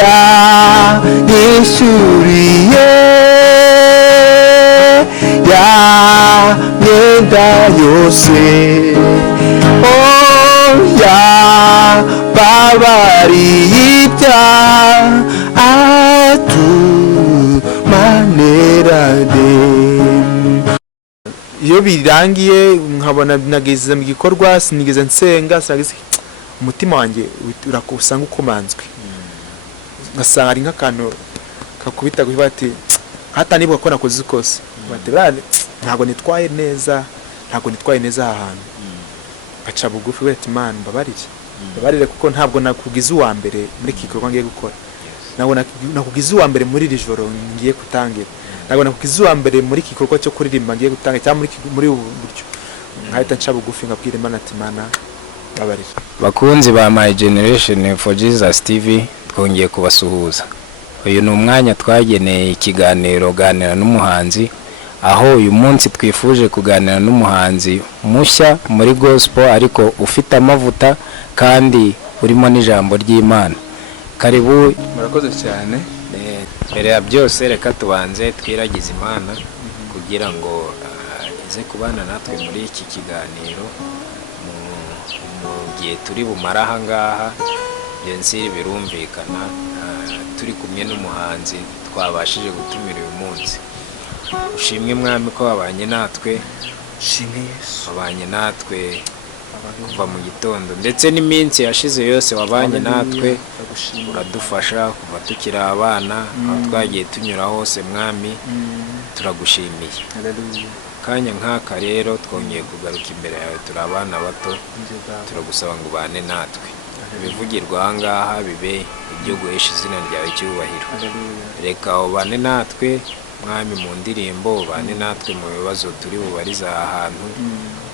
yanyishyuriye ya myenda yose yababariye ibyaha atumanerade. Iyo birangiye nkabona nageze mu gikorwa sinigeze nsenga umutima wanjye usanga ukomanzwe ngasanga ari nk'akantu kakubita kuba ati hatanibwa ko nakoze kose bati ntago nitwaye neza aha hantu baca bugufi we ati man babarire kuko ntabwo nakugize uwa mbere muri iki gikorwa ngiye gukora, ntabwo nakugize uwa mbere muri iri joro ngiye gutangira, ntabwo nakugize uwa mbere muri iki gikorwa cyo kuririmba ngiye gutangira cyangwa muri ubu buryo nkahita nca bugufi nkabwira Imana ati Mana babarire. Bakunzi ba My Generation for Jesus TV twongeye kubasuhuza. Uyu ni umwanya twageneye ikiganiro ganira n'umuhanzi, aho uyu munsi twifuje kuganira n'umuhanzi mushya muri gospel ariko ufite amavuta kandi urimo n'ijambo ry'Imana. Karibu. Murakoze cyane. Mbere ya byose reka tubanze twiragize Imana kugira ngo ize kubana natwe muri iki kiganiro mu gihe turi bumara aha ngaha. Byensiri birumvikana turi kumwe n'umuhanzi twabashije gutumira uyu munsi. Ushimwe Mwami ko wabanye natwe, wabanye natwe kuva mu gitondo ndetse n'iminsi yashize yose wabanye natwe, uradufasha kuva tukiri abana aho twagiye tunyura hose Mwami, turagushimiye. Kanya nk'aka rero twongeye kugaruka imbere yawe, turi abana bato, turagusaba ngo ubane natwe, ibivugirwa aha ngaha bibe ibyo guhesha izina ryawe icyubahiro. Reka ubane natwe Mwami mu ndirimbo, ubane natwe mu bibazo turi bubariza aha hantu,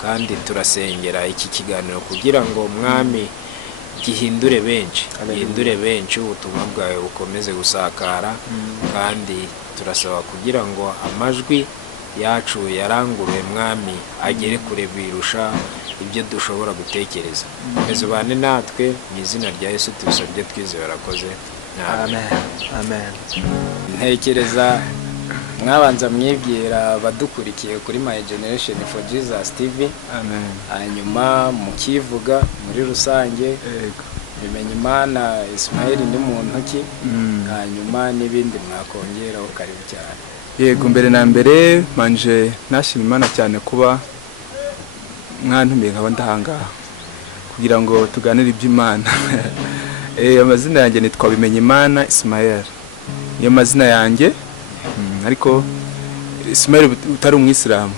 kandi turasengera iki kiganiro kugira ngo Mwami gihindure benshi, ubutumwa bwawe bukomeze gusakara, kandi turasaba kugira ngo amajwi yacu yaranguruye Mwami agere kure birusha ibyo dushobora gutekereza. Komeza ubane natwe mu izina rya Yesu tubisabye twizeye barakoze. Amen. Ntekereza mwabanza mwibwira badukurikiye kuri My Generation for Jesus TV. Amen. Hanyuma mukivuga muri rusange. Bimenyimana Ismael ni muntu ki, hanyuma nibindi mwakongeraho. Karibu cyane. Yego, mbere na mbere manje nashima Imana cyane kuba mwantumiye nkaba ndahangaha kugira ngo tuganire iby'Imana. Amazina yanjye nitwa Bimenyimana Ismael, niyo mazina yanjye, ariko Ismael utari umwisilamu.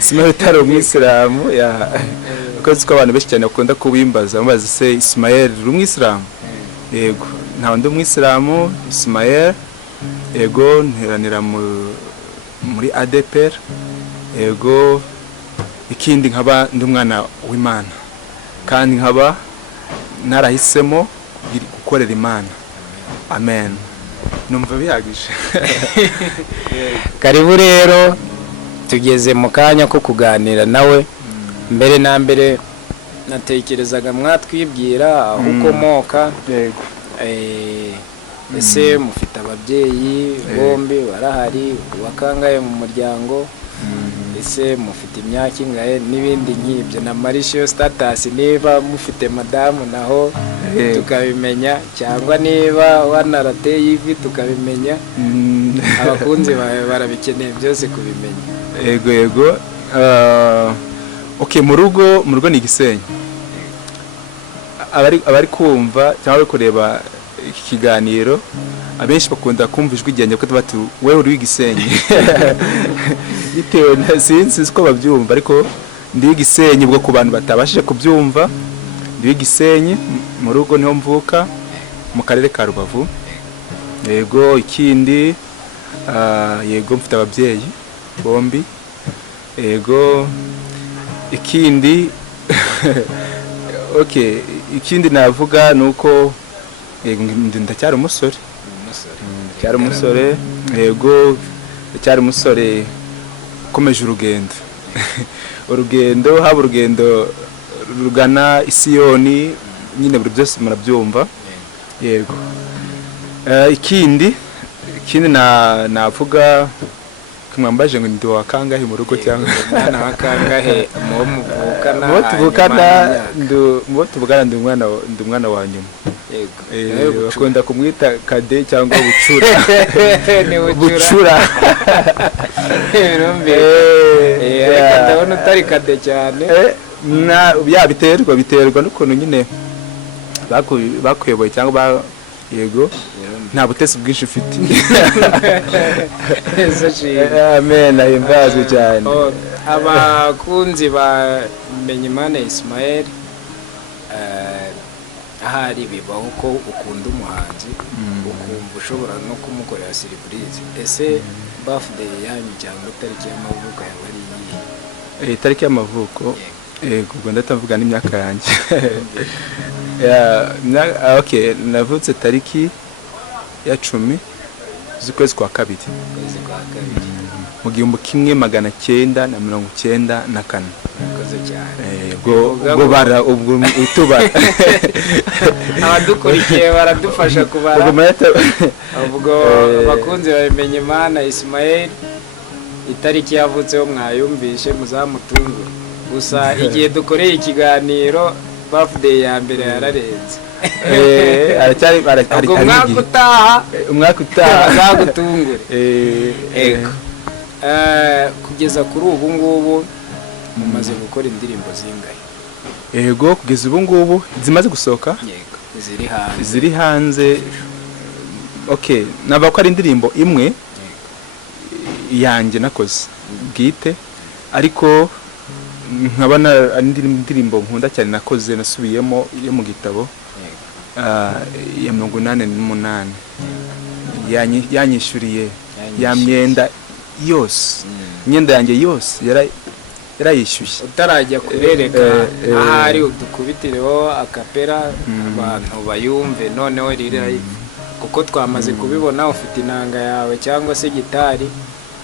Ismael utari umwisilamu ukoze ko abantu benshi cyane bakunda kubimbaza babaza se Ismael uri umwisilamu? Yego, nta ndi umwisilamu. Ismael yego nteranira muri ADPR. Yego, ikindi nkaba ndi umwana w'Imana kandi nkaba narahisemo gukorera Imana. Amen. Numva bihagije. Karibu rero tugeze mu kanya ko kuganira nawe. Mbere na mbere natekerezaga mwatwibwira aho ukomoka. Yego. Ese mufite ababyeyi bombi barahari, wakangaye mu muryango? Ese mufite imyaka ingahe n'ibindi nk'ibyo, na marisho status niba mufite madamu naho tukabimenya, cyangwa niba wanarateye ivi tukabimenya. Abakunzi bawe barabikeneye byose kubimenya. Yego. Okay, mu rugo ni Gisenyi. Abari kumva cyangwa kureba iki kiganiro abenshi bakunda kumva ijwi ryanjye ko bati wewe uri Gisenyi. Bitewe na sinzi ko babyumva, ariko ndi Gisenyi bwo ku bantu batabashije kubyumva. Ndi Gisenyi, mu rugo niho mvuka mu karere ka Rubavu. Yego, ikindi yego mfite ababyeyi bombi. Yego, ikindi okay, ikindi navuga nuko ndacyari umusore. Yego, ndacyari umusore ukomeje urugendo. Urugendo, haba urugendo rugana Isiyoni, nyine buri byose murabyumva. yego. Ikindi navuga kumwambaje ngo ndi wa kangahe mu rugo cyangwa umwana wa kangahe mu muvukana mu tuvugana ndi umwana wa nyuma. Yego. Bakunda kumwita kade cyangwa bucura. Ni bucura. Reka ndabona utari kade cyane. Biterwa n'ukuntu nyine bakuyoboye cyangwa yego nta butesi bwinshi ufite. Amen, ahimbazwe cyane. Abakunzi ba Bimenyimana Ismael, ahari bibaho ko ukunda umuhanzi ukumva ushobora no kumukorera surprise. Ese birthday yanyu cyangwa itariki y'amavuko yawe ari iyihe? Itariki y'amavuko yego ubwo ndatavuga n'imyaka yanjye. Okay, navutse tariki ya 10 z'ukwezi kwa kabiri mu 1994. Ubwo bara ubwo utubara abadukurikiye baradufasha kubara. Ubwo abakunzi ba Bimenyimana Ismael itariki yavutseho mwayumvishe muzamutungura. Gusa igihe dukoreye ikiganiro birthday ya mbere yararenze. Umwaka utaha azagutungure. Ego. Kugeza kuri ubu ngubu mumaze gukora indirimbo zingahe? Yego, kugeza ubu ngubu zimaze gusohoka. Yego, ziri hanze. Okay, nava ko ari indirimbo imwe yanjye nakoze bwite, ariko nkabana indirimbo nkunda cyane nakoze nasubiyemo yo mu gitabo ya 88 yanyishyuriye ya myenda yose. Imyenda yanjye yose yarayishyushye. Utarajya kurereka ahari udukubitireho akapera abantu bayumve noneho riri, kuko twamaze kubibona ufite inanga yawe cyangwa se gitari,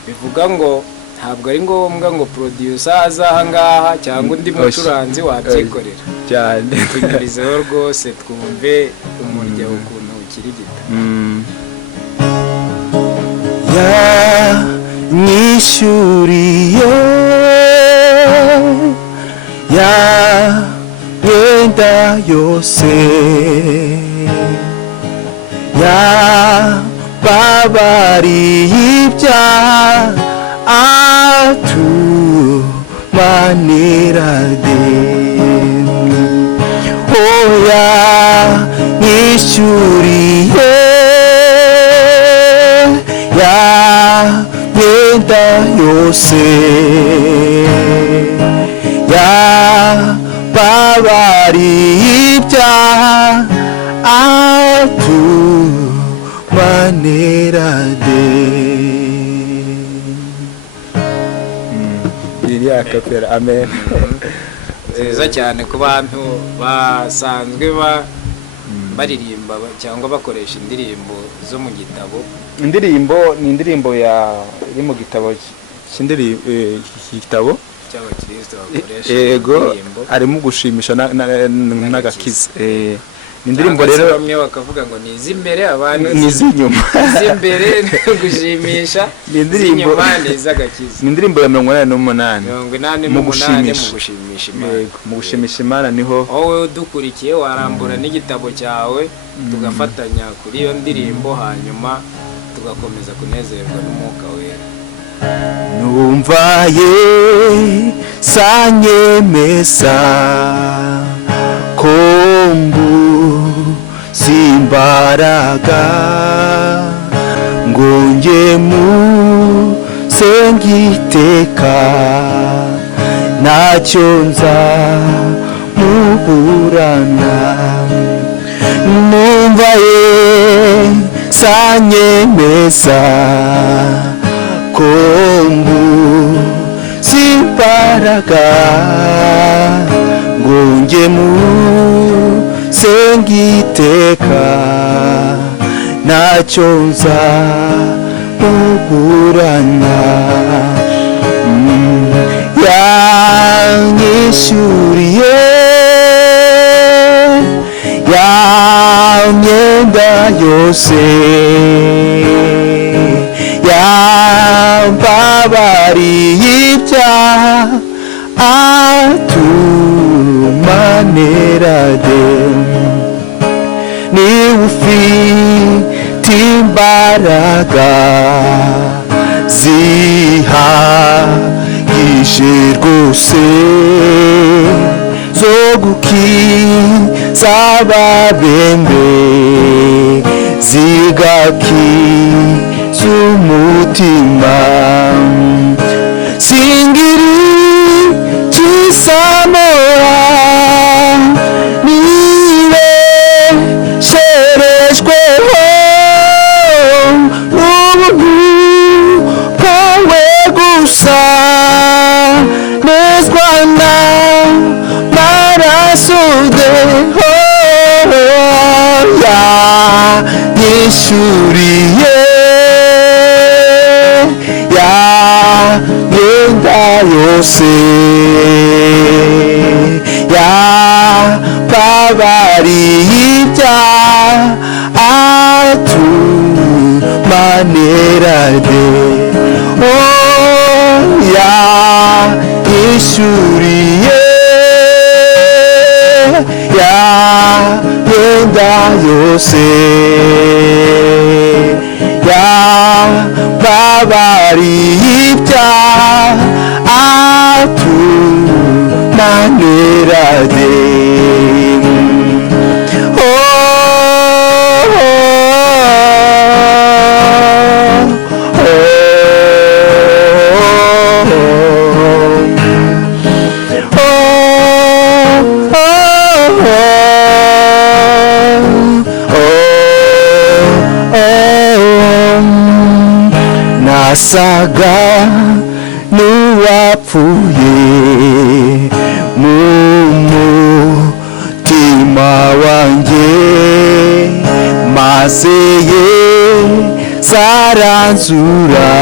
bivuga ngo ntabwo ari ngombwa ngo producer azaha ngaha cyangwa undi mucuranzi wabyikorera cyane. Tunyurizeho rwose twumve umurya ukuntu ukirigita. Yanyishyuriye ya myenda yose, yababariye ibyaha atumanirade. Oya nyishyuriye ya myenda yose, yababariye ibyaha atumanirade. Akapera. Amen. Nziza cyane ku bantu basanzwe baririmba cyangwa bakoresha indirimbo zo mu gitabo. Indirimbo ni indirimbo iri mu gitabo cy'igitabo cy'abakristo bakoresha. Yego, arimo gushimisha n'agakiza. Indirimbo rero bamwe bakavuga ngo ni iz'imbere abandi ni iz'inyuma. Iz'imbere gushimisha, iz'inyuma ni iz'agakiza. Ni indirimbo ya 88 mu gushimisha Imana. Mu gushimisha Imana niho wowe udukurikiye warambura n'igitabo cyawe tugafatanya kuri iyo ndirimbo, hanyuma tugakomeza kunezerwa n'umwuka wera. Numva sanyemeza kombu simbaraga ngonge mu sengiteka nacyo nza muburana. Numva sanyemeza kombu simbaraga ngonge mu sengiteka nacyo nza muburana. Yanyishyuriye ya myenda myenda yose yambabariye ibyaha atumanerade niwe ufite imbaraga zihagije rwose zo gukiza ababembe zigakiza umutima singiri kisamora niwe sherejweho n'ubuntu bwawe gusa nezwa n'amaraso deho yanyishuriye ya myenda yose yambabariye ibyaha atumanerade yanyishuriye ya myenda yose yambabariye ibyaha atumanerade nasaga n'uwapfuye mu mutima wanjye maze ye zaranzura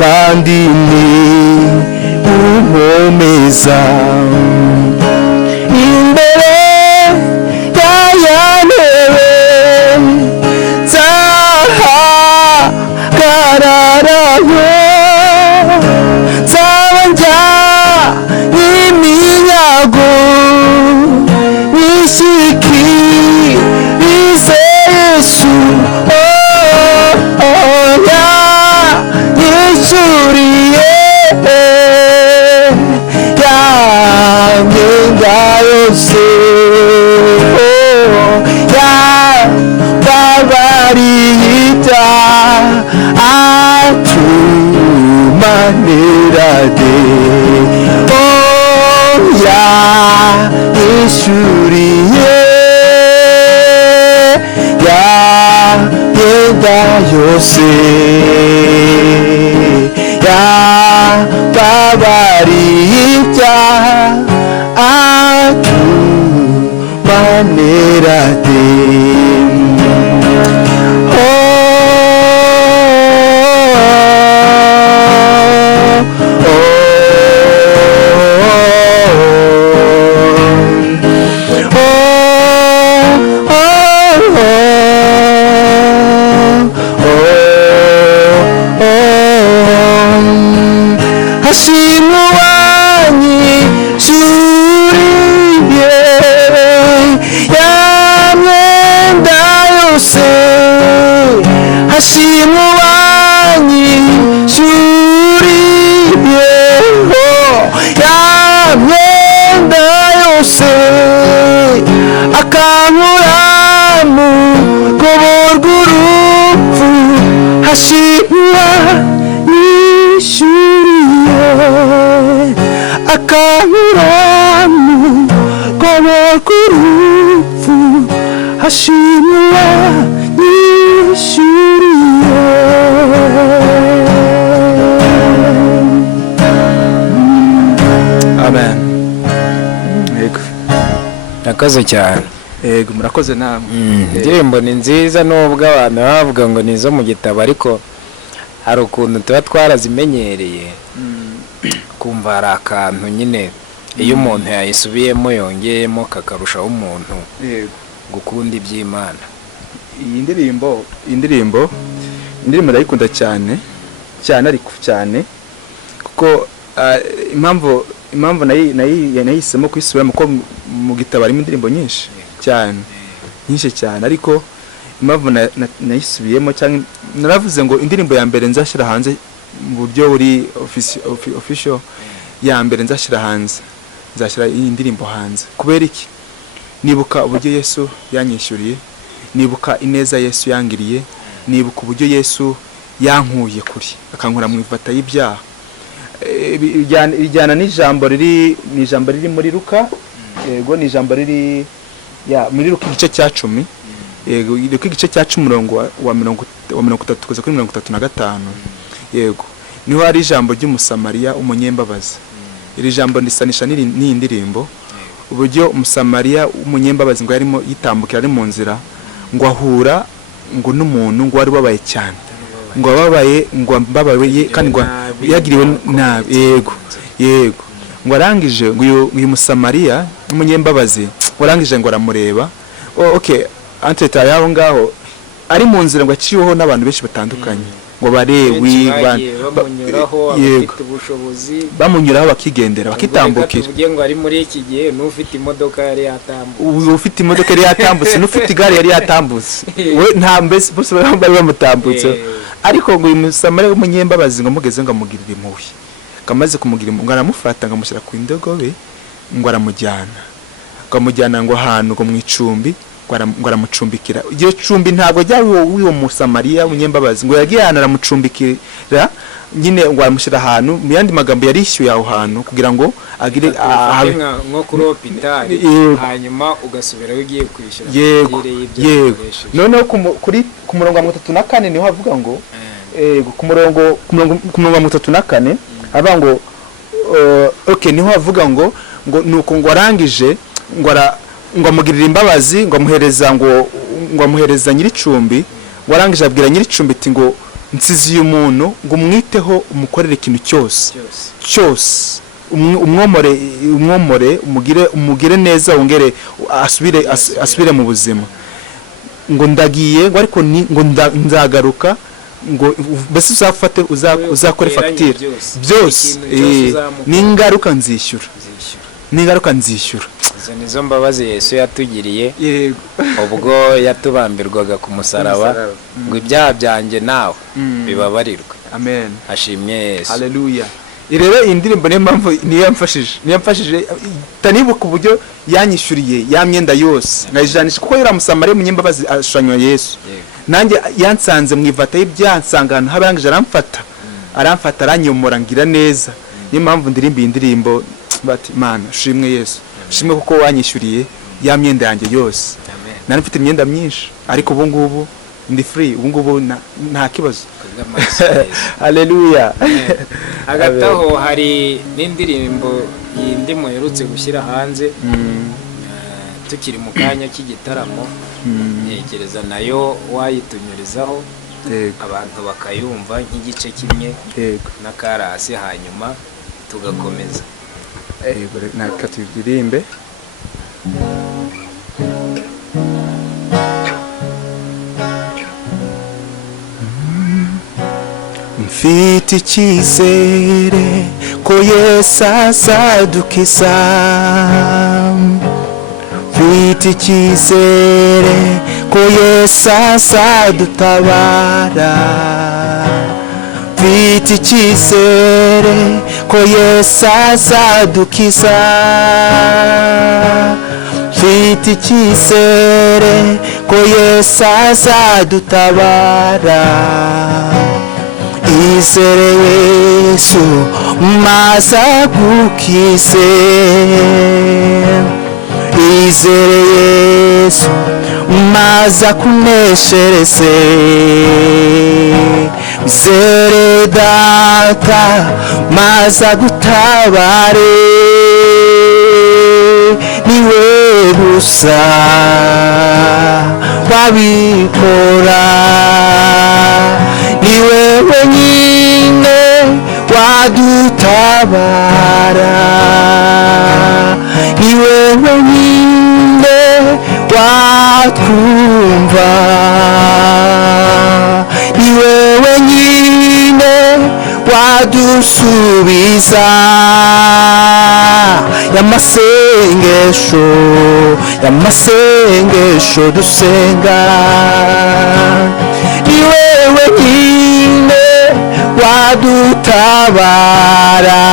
kandi ni unkomeza imbere y'ayantebe zahagararayo zaba njya iminyago nishikirize Yesu yanyishuriye ya myenda yose yambabariye ibyaha atumanerade yanyishuriye ya myenda yose yambabariye ibyaha atumanerade Amen. Yego. Nakoze cyane. Yego murakoze namwe. Indirimbo ni nziza nubwo abantu bavuga ngo nizo mu gitabo ariko hari ukuntu tuba twarazimenyereye kumva hari akantu nyine iyo umuntu yayisubiyemo yongeyemo kakarushaho umuntu gukunda iby'Imana. iyi ndirimbo ndayikunda cyane ariko cyane kuko impamvu nayihisemo kuyisubiramo ko mu gitabo harimo indirimbo nyinshi cyane ariko impamvu nayisubiyemo cyangwa naravuze ngo indirimbo ya mbere nzashyira hanze mu buryo buri official ya mbere nzashyira iyi ndirimbo hanze. Kubera iki? Nibuka uburyo Yesu yanyishyuriye, nibuka ineza Yesu yangiriye, nibuka uburyo Yesu yankuye kuri akankura mu ivata y'ibyaha. Bijyana n'ijambo riri muri Luka, yego ni ijambo riri muri Luka igice cya 10, yego igice cya 10 umurongo wa 30 kugeza kuri 35, yego niho hari ijambo ry'umusamariya umunyembabazi. Iri jambo ndisanisha n'iyi ndirimbo, uburyo umusamariya umunyembabazi ngo yarimo yitambukira ari mu nzira, ngo ahura ngo n'umuntu ngo wari wabaye cyane, ngo babaye kandi ngo yagiriwe nabi, yego ngo arangije ngo uyu musamariya umunyembabazi warangije ngo aramureba. Okay, anteta yaho ngaho ari mu nzira ngo aciweho n'abantu benshi batandukanye, ngo barewi bamunyuraho bakigendera bakitambukira. Tuvuge ngo ari muri iki gihe n'ufite imodoka yari yatambutse n'ufite igare yari yatambutse, we nta mbese bose bari bamutambutse. Ariko ngo uyu musamariya w'umunyembabazi ngo mugeze ngo amugirire impuhwe, kamaze kumugirira impuhwe ngo aramufata ngo amushyira ku indogobe ngo aramujyana ngo ahantu ngo mu icumbi ngo aramucumbikira. Iyo cumbi ntabwo ryari uwo musamariya w'umunyembabazi, ngo yagiye ahantu aramucumbikira nyine ngo aramushyira ahantu, mu yandi magambo yarishyuye aho hantu kugira ngo agire nko kuri hopitali, hanyuma ugasubiraho ugiye kwishyura. Yego noneho ku murongo wa 34 niho havuga ngo ku murongo wa 34 havuga ngo okay, niho havuga ngo nuko ngo arangije ngo amugirira imbabazi, ngo amuhereza nyiricumbi, ngo arangije abwira nyiricumbi ati ngo nsiziye umuntu ngo umwiteho umukorere ikintu cyose umwomore umugire neza, wongere asubire mu buzima. Ngo ndagiye ngo ariko ngo nzagaruka, ngo bese uzakore fagitire byose n'ingaruka nzishyura. Izo nizo mbabazi Yesu yatugiriye ubwo yatubambirwaga ku musaraba, ngo ibyaha byanjye nawe bibabarirwe. Amen, ashimye Yesu, haleluya. Rero iyi ndirimbo niyo mpamvu niyamfashije tanibuka uburyo yanyishyuriye ya myenda yose ngayijanisha, kuko yaramusamariya umunyembabazi ashanywa Yesu. Nanjye yansanze mu ivata y'ibyaha, nsanga ahantu habangije aramfata aranyomora ngira neza. Niyo mpamvu ndirimba iyi ndirimbo bati Mana shimwe Yesu, shimwe kuko wanyishyuriye ya myenda yanjye yose. Nari mfite imyenda myinshi ariko ubu ngubu ndi free, ubu ngubu nta kibazo. Haleluya. Agataho hari n'indirimbo yindi muherutse gushyira hanze, tukiri mu kanya cy'igitaramo, ntekereza nayo wayitunyurizaho abantu bakayumva nk'igice kimwe n'akarasi, hanyuma tugakomeza. Naka turirimbe. Mfite icyizere ko Yesu azadukiza, mfite icyizere ko Yesu azadutabara, mfite icyizere ko Yesu azadukiza, mfite icyizere ko Yesu azadutabara. Izere Yesu maze agukize, izere Yesu maze akuneshereze, izere Data maze agutabare, niwe gusa wabikora, niwe wenyine wadutabara, niwe wenyine y'amasengesho y'amasengesho dusenga ni wewe nyine wadutabara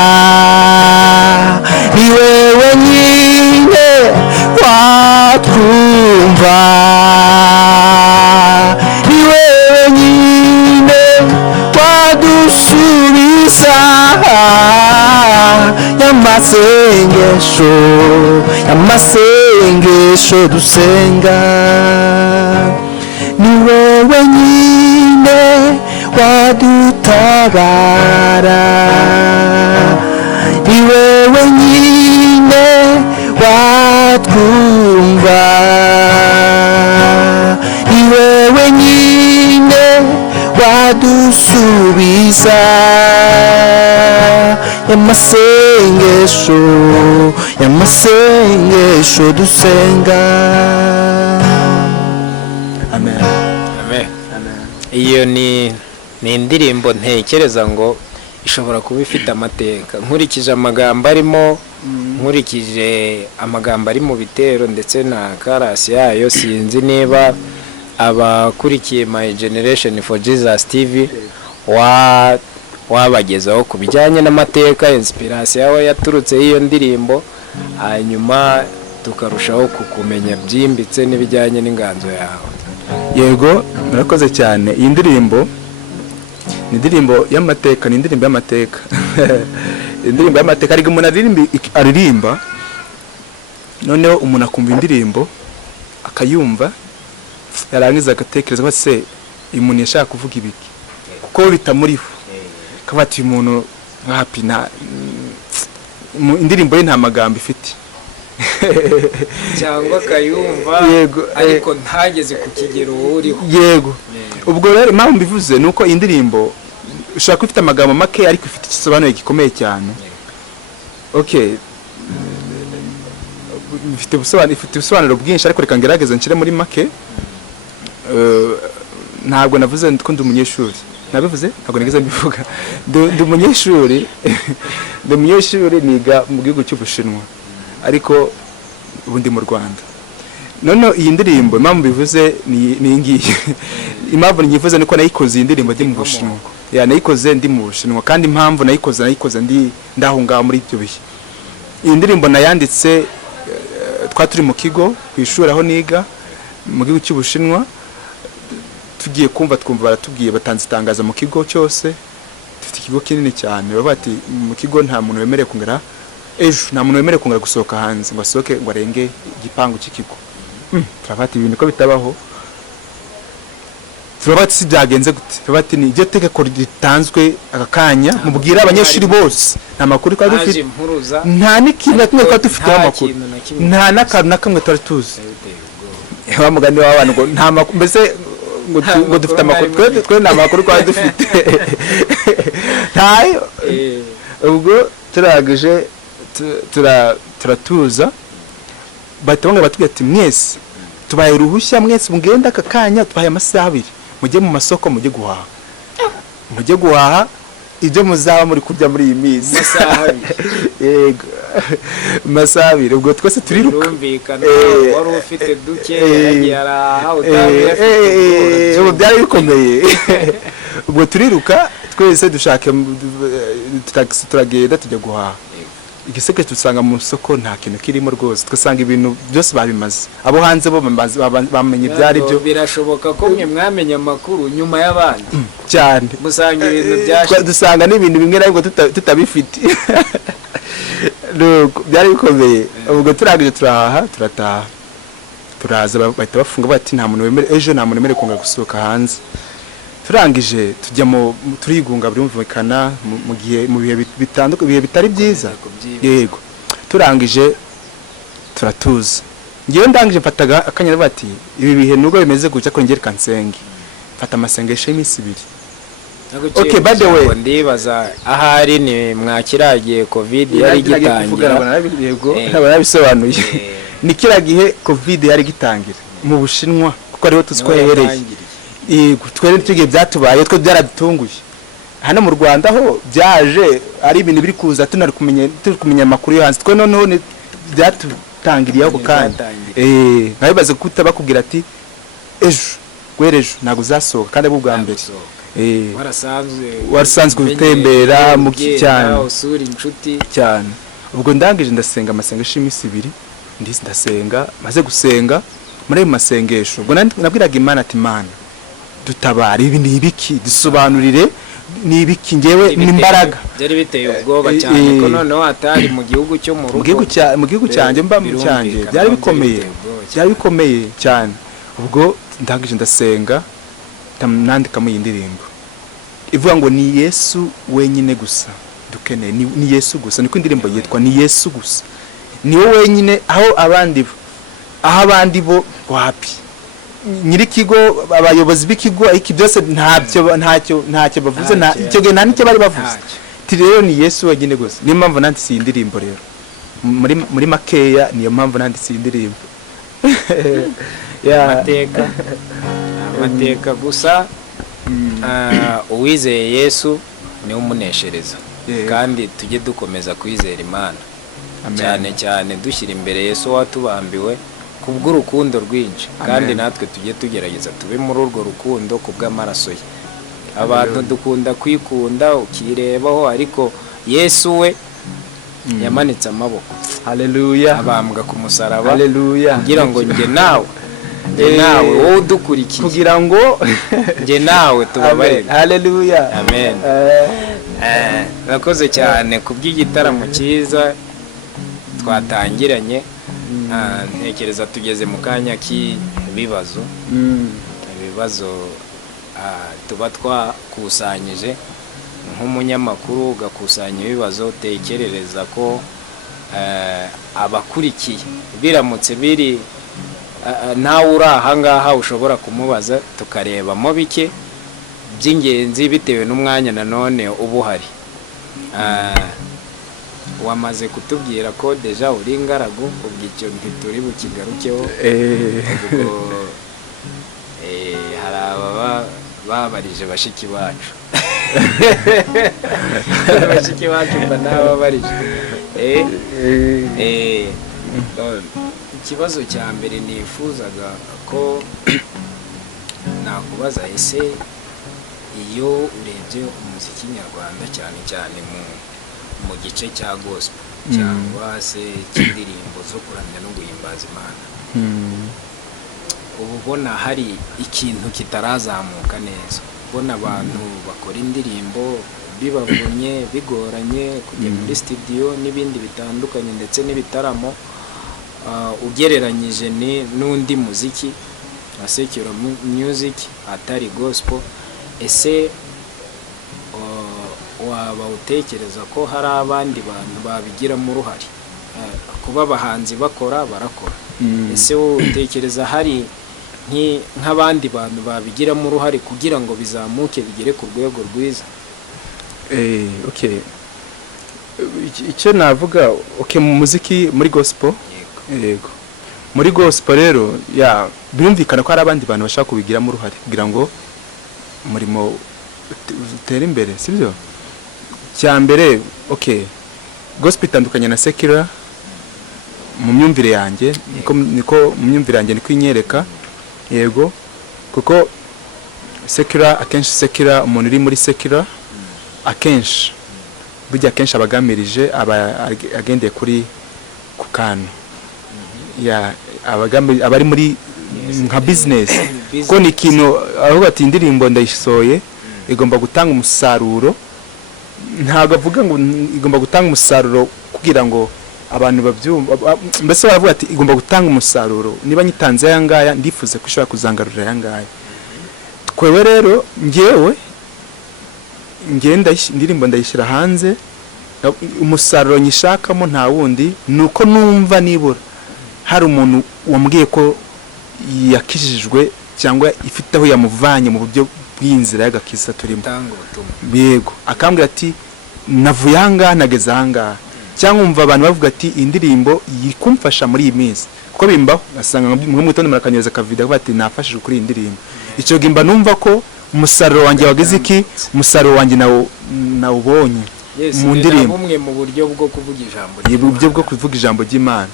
ni wewe nyine watwumva ni wewe nyine wadusubiza y'amasengesho dusenga ni wewe nyine wadutabara ni wewe nyine watwumva ni wewe nyine wadusubiza y'amasengesho dusenga. Amen. Amen. Iyo ni indirimbo ntekereza ngo ishobora kuba ifite amateka nkurikije amagambo arimo nkurikije amagambo ari mu bitero ndetse na karasi yayo sinzi niba abakurikiye My Generation for Jesus TV wabagezaho ku bijyanye n'amateka inspiration yawe yaturutse iyo ndirimbo hanyuma tukarushaho kukumenya byimbitse n'ibijyanye n'inganzo yawe. Yego murakoze cyane. Iyi ndirimbo ni indirimbo y'amateka indirimbo y'amateka ariko umuntu aririmba noneho umuntu akumva indirimbo akayumva yarangiza agatekereza ko se uyu muntu yashaka kuvuga ibiki ko bitamuriho kabati umuntu happy na indirimbo ye nta magambo ifite cyangwa kayumva ariko ntageze ku kigero uriho. Yego ubwo rero impamvu mbivuze nuko indirimbo ushaka kwifite amagambo make ariko ifite ikisobanuro gikomeye cyane. Okay, ifite ubusobanuro bwinshi ariko reka ngerageze nshire muri make. Ntabwo navuze ko ndi umunyeshuri, nabivuze ntabwo nigeze mbivuga. Ndi umunyeshuri niga mu gihugu cy'Ubushinwa ariko ubundi mu Rwanda. None iyi ndirimbo impamvu bivuze ni ngiye impamvu nyivuze niko nayikoze iyi ndirimbo ndi mu Bushinwa. Nayikoze ndi mu Bushinwa kandi impamvu nayikoze ndi ndahunga muri ibyo bihe. Iyi ndirimbo nayanditse twaturi mu kigo kwishura aho niga mu gihugu cy'Ubushinwa, tugiye kumva twumva baratubwiye batanze itangaza mu kigo cyose. Dufite ikigo kinini cyane, baba bati mu kigo nta muntu wemereye kungera nta muntu wemereye kungera gusohoka hanze ngo asohoke ngo arenge igipangu cy'ikigo. Turafata ibintu ko bitabaho, turabati si byagenze gute, turabati ni iryo tegeko ritanzwe akakanya mubwira abanyeshuri bose nta makuru kwa dufite, nta n'ikintu na kimwe kwa dufite amakuru, nta n'akantu na kamwe twari tuzi. Wa mugani w'abantu ngo nta makuru, mbese ngo dufite amakuru, twe nta makuru kwa dufite ntayo. Ubwo turagije turatuza bahita bamwe batubwira ati mwese tubaye uruhushya mwese mugenda aka kanya, tubaye amasaha 2 mujye mu masoko mujye guhaha ibyo muzaba muri kurya muri iyi minsi. Yego amasaha 2 ubwo twese turiruka. Wari ufite duke yagiye araha utamye ubwo byari bikomeye. Ubwo turiruka twese dushaka turagenda tujya guhaha. Igiseke tusanga mu soko nta kintu kirimo rwose, twasanga ibintu byose babimaze. Abo hanze bo bamenye byari byo. Birashoboka ko mwe mwamenye amakuru nyuma y'abandi cyane, musanga ibintu byashe, dusanga n'ibintu bimwe ariko tutabifite. Nuko byari bikomeye. Ubwo turagije turahaha turataha, turaza bahita bafunga bati nta muntu wemere ejo, nta muntu wemere kunga gusohoka hanze. Turangije tujya mu turigunga birumvikana mu gihe mu bihe bitandukanye, bihe bitari byiza. Yego turangije turatuza, ngiye ndangije mfataga akanya bati ibi bihe nubwo bimeze gutya ko ngere kansenge mfata amasengesho y'imisi 2. Okay, by the way ndibaza ahari ni mwakiragiye covid yari gitangira. Yego nabisobanuye. Ni kira gihe covid yari gitangira mu Bushinwa kuko ariho tuzikohereye. Yego twere tugiye byatubaye, twe byaradutunguye. Hano mu Rwanda ho byaje ari ibintu biri kuza turi kumenya amakuru yo hanze, twe noneho zatangiriye ako kanya nkabibaze kuta bakubwira ati ejo gwerejo ntago uzasohoka kandi abo bwa mbere warasanzwe gutembera mu cyane usura inshuti cyane. Ubwo ndangije ndasenga amasengesho y'imisi 2 ndasenga maze gusenga muri ayo masengesho ubwo nabwiraga Imana ati Imana dutabare ibi ni ibiki dusobanurire ni ibiki ngewe n'imbaraga byari biteye ubwoba cyane ko noneho atari mu gihugu cyo mu rugo mu gihugu cyanjye mba mu cyanjye byari bikomeye cyane. Ubwo ndangije ndasenga nandika mu yindirimbo ivuga ngo ni Yesu wenyine gusa dukeneye ni Yesu gusa niko indirimbo yitwa ni Yesu gusa ni wowe wenyine aho abandi bo wapi nyiri kigo abayobozi b'ikigo iki byose ntacyo bavuze icyo gihe nta nicyo bari bavuze rero ni Yesu wenyine gusa. Niyo mpamvu nanditse iyi ndirimbo rero muri makeya niyo mpamvu nanditse iyi ndirimbo amateka gusa uwizeye Yesu niwe umuneshereza kandi tujye dukomeza kwizera Imana cyane cyane dushyira imbere Yesu watubambiwe kubw'urukundo rwinshi kandi natwe tujye tugerageza tube muri urwo rukundo kubw'amaraso ye. Abantu dukunda kwikunda ukirebaho ariko Yesu we yamanitse amaboko haleluya abambwa ku musaraba haleluya kugira ngo njye nawe wowe udukurikiye kugira ngo njye nawe tubabarire haleluya amen. Nakoze cyane kubw'igitaramo cyiza twatangiranye. Ntekereza tugeze mu kanya k'ibibazo tuba twakusanyije nk'umunyamakuru ugakusanya ibibazo utekerereza ko abakurikiye biramutse biri nawe uri ahangaha ushobora kumubaza tukarebamo bike by'ingenzi bitewe n'umwanya nanone uba uhari. Wamaze kutubwira ko deja uri ingaragu ubwo icyo ntituri bukigarukeho ubwo hari ababa babarije bashiki bacu bashiki bacu mba n'ababarije ikibazo cya mbere nifuzaga ko nakubaza ese iyo urebye umuziki nyarwanda cyane cyane mu gice cya gospel cyangwa se cy'indirimbo zo kuramya no guhimbaza Imana uba ubona hari ikintu kitarazamuka neza, ubona abantu bakora indirimbo bibavunye bigoranye kujya muri studio n'ibindi bitandukanye ndetse n'ibitaramo ugereranyije n'undi muziki wa secular music atari gospel. Ese waba utekereza ko hari abandi bantu babigiramo uruhare kuba abahanzi barakora ese wowe utekereza hari nk'abandi bantu babigiramo uruhare kugira ngo bizamuke bigere ku rwego rwiza? Okay, icyo navuga mu muziki muri gospel yego muri gospel rero birumvikana ko hari abandi bantu bashaka kubigiramo uruhare kugira ngo umurimo utere imbere, sibyo? Cyambere gospel itandukanye na secular mu myumvire yanjye, niko mu myumvire yanjye niko inyereka, yego, kuko secular umuntu uri muri secular akenshi abagamirije agendeye kuri ku kantu abari muri nka business ko ni ikintu aho bati indirimbo ndayisohoye igomba gutanga umusaruro, ntago avuga ngo igomba gutanga umusaruro kugira ngo abantu babyumva, mbese baravuga ati igomba gutanga umusaruro, niba nyitanze yangaya ndifuze ko ishobora kuzangarurira yangaya. Twewe rero ngenda indirimbo ndayishyira hanze, umusaruro nyishakamo nta wundi nuko numva nibura hari umuntu wambwiye ko yakijijwe cyangwa ifite aho yamuvanye mu buryo bw'inzira y'agakiza turimo, yego, akambwira ati navuye ahangaha nageze ahangaha, cyangwa umva abantu bavuga ati indirimbo yikumfasha muri iyi minsi, kuko bimbaho asanga mwe mutonde murakanyereza akavideo bati nafashije kuri iyi ndirimbo. Icyo gimba numva ko umusaruro wanjye wageze iki, umusaruro wanjye nawubonye mu ndirimbo, umwe mu buryo bwo kuvuga ijambo y'Imana, uburyo bwo kuvuga ijambo ry'Imana.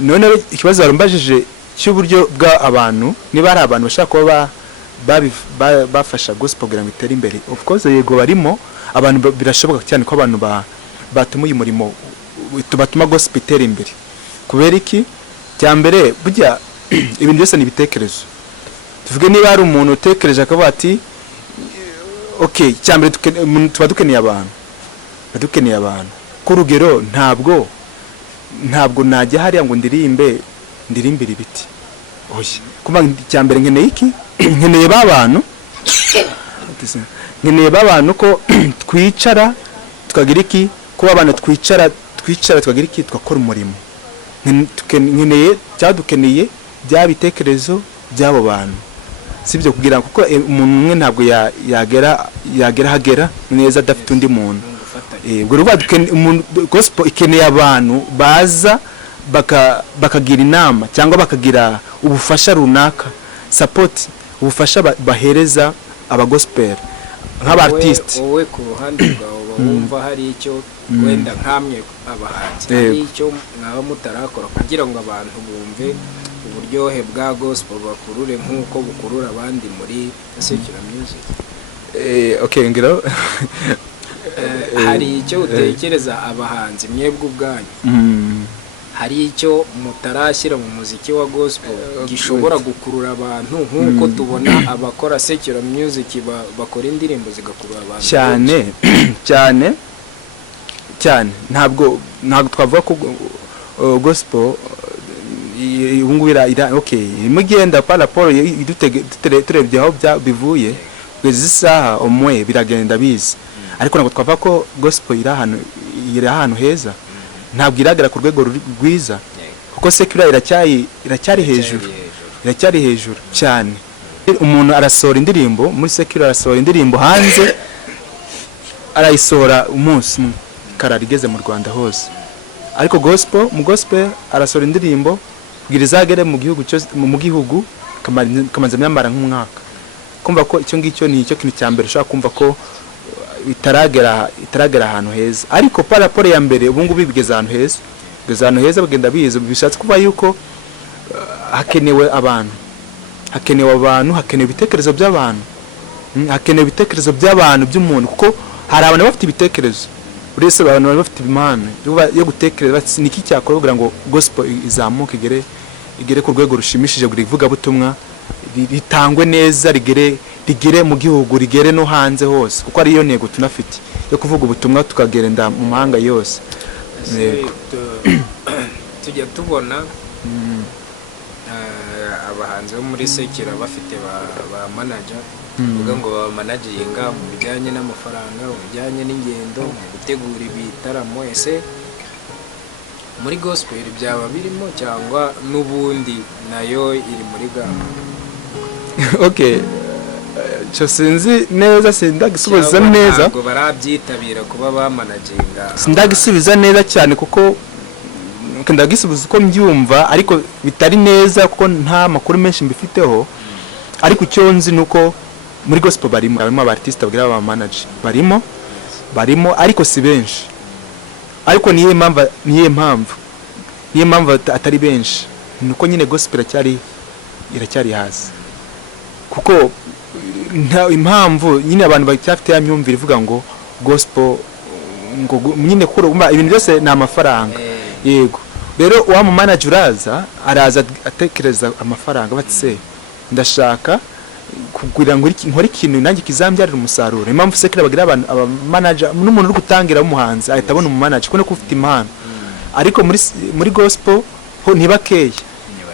none ikibazo barumbajije cy'uburyo bwa abantu niba ari abantu bashaka kuba bafasha gospel kugira ngo itere imbere. Of course yego barimo abantu birashoboka cyane ko abantu batuma uyu murimo batuma gospel itere imbere. Kubera iki? Cyambere burya ibintu byose ni ibitekerezo. Tuvuge niba ari umuntu utekereje akavuga ati okay, cyambere tuba dukeneye abantu. Badukeneye abantu. Ku rugero ntabwo najya hariya ngo ndirimbira ibiti. Oya. Kuma cyambere nkeneye iki? Nkeneye babantu. Nkeneye babantu ko twicara tukagira iki? Kuba abantu twicara tukagira iki? Twakora umurimo. Nkeneye cyadukeneye byabitekerezo byabo bantu. Sibyo kugira kuko umuntu umwe ntabwo yagera hagera neza adafite undi muntu. Ubwo ruba gospel ikeneye abantu baza bakagira inama cyangwa bakagira ubufasha runaka, support, ubufasha bahereza aba gospel nk'abartiste. Wowe ku ruhande rwawe wumva hari icyo wenda nkamwe abahanzi hari icyo mwaba mutarakora kugira ngo abantu bumve uburyohe bwa gospel bakurure nk'uko bukurura abandi muri secular music? Okay, ngiro hari icyo utekereza abahanzi mwebwe ubwanyu hari icyo mutarashyira mu muziki wa gospel gishobora gukurura abantu nk'uko tubona abakora secular music bakora indirimbo zigakurura abantu cyane ntabwo twavuga ko gospel ubungu okay imugenda par rapport turebye aho bivuye kugeza isaha omwe biragenda bizi, ariko ntabwo twavuga ko gospel iri ahantu heza, ntabwo iragera ku rwego rwiza kuko secular iracyari hejuru cyane. Umuntu arasohora indirimbo muri secular, arasohora indirimbo hanze, arayisohora umunsi kararigeze mu Rwanda hose, ariko mu gospel arasohora indirimbo kugira izagere mu gihugu kamanza myamara nk'umwaka. Kumva ko icyo ngicyo ni icyo kintu cyambere ushaka kumva ko itaragera ahantu heza, ariko paraporo ya mbere ubu ngubu bigeze ahantu heza bagenda biza. Bishatse kuba yuko hakenewe abantu, hakenewe ibitekerezo by'abantu, by'umuntu, kuko hari abantu bafite ibitekerezo, buri wese abantu bafite impano yo gutekereza niki cyakora kugira ngo gospel izamuke igere ku rwego rushimishije, guri vuga butumwa ritangwe neza, rigere mu gihugu, rigere no hanze hose, kuko ari yo ntego tunafite yo kuvuga ubutumwa tukagerenda mu mahanga yose. Tujya tubona abahanzi bo muri sekira bafite ba manager, uvuga ngo ba managinga mu bijyanye n'amafaranga, mu bijyanye n'ingendo, mu gutegura ibitaramo. Ese muri gospel byaba birimo cyangwa n'ubundi nayo iri muri gahunda? Okay, cyo sinzi neza, sindagisubiza neza. Ntabwo barabyitabira kuba ba managinga. Sindagisubiza neza cyane kuko ndagisubiza uko mbyumva, ariko bitari neza kuko nta makuru menshi mbifiteho. Ariko icyo nzi nuko muri gospel barimo abartiste bagira aba manager, barimo ariko si benshi. Ariko niye mpamvu atari benshi, nuko nyine gospel iracyari hasi, kuko impamvu nyine abantu bacyafite ya myumvire ivuga ngo gospel ngo nyine kuro ibintu byose ni amafaranga. Yego, rero wa mu manager araza atekereza amafaranga, batse ndashaka kugira ngo nkore ikintu nanjye kizambyarira umusaruro. Impamvu sekira bagira abantu aba manager n'umuntu uri gutangira umuhanzi ahita abona umu manager kuko ufite impano. Ariko muri gospel ho ntibakeye,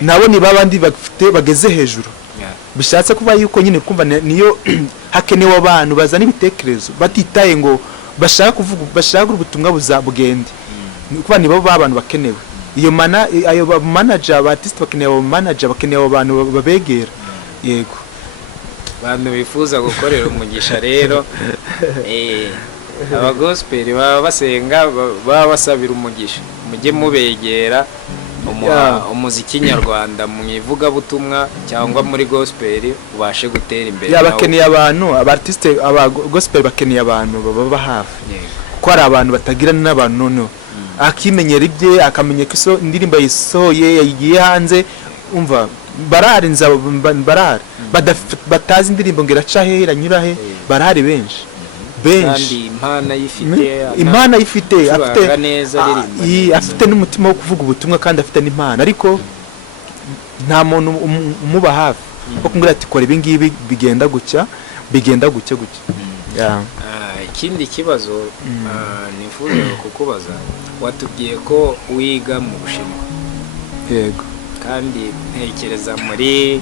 nabo ni babandi bafite bageze hejuru. Bishatse kuba yuko nyine kumva niyo hakenewe abantu bazana ibitekerezo batitaye ngo bashaka ubutumwa bugende, kuba nibo abantu bakenewe. Ayo manager abartiste bakenewe manager, bakenewe abantu babegera. Yego, abantu bifuza gukorera umugisha rero aba gospel baba basenga, baba basabira umugisha, mujye mubegera umuziki nyarwanda mu ivugabutumwa cyangwa muri gospel ubashe gutera imbere. Bakeneye abantu, abartiste aba gospel bakeneye abantu baba hafi, kuko hari abantu batagira n'abantu noneho akimenyera ibye, akamenya ko indirimbo yisohoye yagiye hanze. Umva barari batazi indirimbo ngo iraca he iranyura he, barari benshi kandi impana yifite, afite n'umutima wo kuvuga ubutumwa kandi afite n'impana, ariko nta muntu umuba hafi wo kumbwira ati kora ibi ngibi bigenda gutya gutya. Ikindi kibazo nifuza kukubaza, watubwiye ko wiga mu Bushinwa. Yego. Kandi ntekereza muri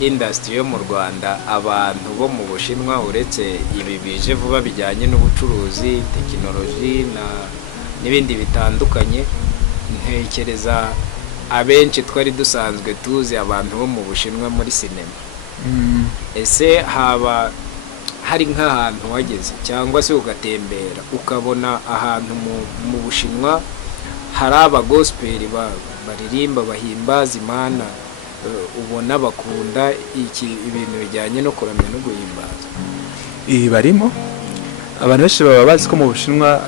industry yo mu Rwanda abantu bo mu Bushinwa uretse ibi bije vuba bijyanye n'ubucuruzi, tekinoloji n'ibindi bitandukanye, ntekereza abenshi twari dusanzwe tuzi abantu bo mu Bushinwa muri sinema. Ese haba hari nk'ahantu wageze cyangwa se ugatembera ukabona ahantu mu Bushinwa hari abagospel baririmba bahimbaza Imana, ubona bakunda ibintu bijyanye no kuramya no guhimbaza? Barimo abantu benshi baba bazi ko mu Bushinwa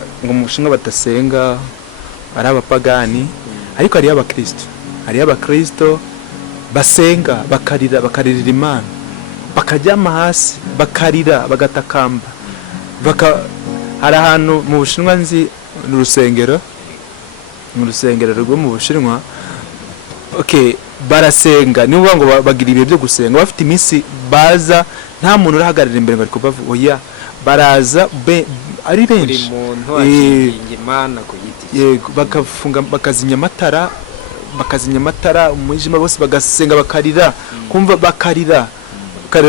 batasenga, ari abapagani, ariko hari abakristo basenga, bakaririra Imana, bakajyama hasi bakarira, bagatakamba. Hari ahantu mu Bushinwa nzi mu rusengero rwo mu Bushinwa, barasenga, ni ukuvuga ngo bagira ibihe byo gusenga, bafite iminsi baza nta muntu urahagarara imbere ngo ariko bavuga oya, baraza ari benshi, Imana ku giti yego, bakafunga bakazimya amatara umwijima, bose bagasenga bakarira, kumva bakarira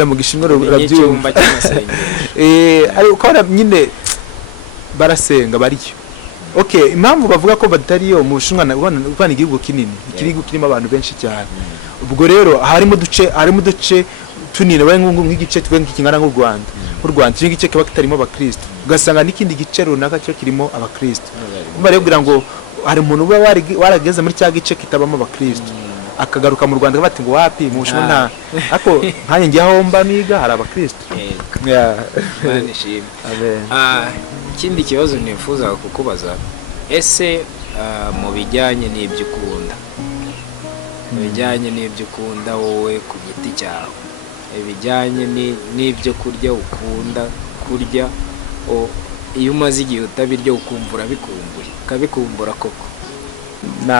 mu Gishinwa urabyumva. Ariko nyine barasenga bariyo. Impamvu bavuga ko batariyo mu Bushinwa, ubana igihugu kinini, kirimo abantu benshi cyane. Ubwo rero harimo uduce tunini, nk'igice kingana nk'u Rwanda, igice kiba kitarimo abakristo, ugasanga n'ikindi gice runaka cyo kirimo abakristo. Kumva rero kugira ngo hari umuntu uba warageze muri cya gice kitabamo abakristo akagaruka mu Rwanda bati ngo wapi mu Bushinwa nta, ako nkanjye njye aho mba niga hari abakristo. Ikindi kibazo nifuza kukubaza, ese mu bijyanye n'ibyo ukunda, wowe ku giti cyawe, ibijyanye n'ibyo kurya ukunda kurya, iyo umaze igihe utabirya ukumva ukabikumbura koko? Ni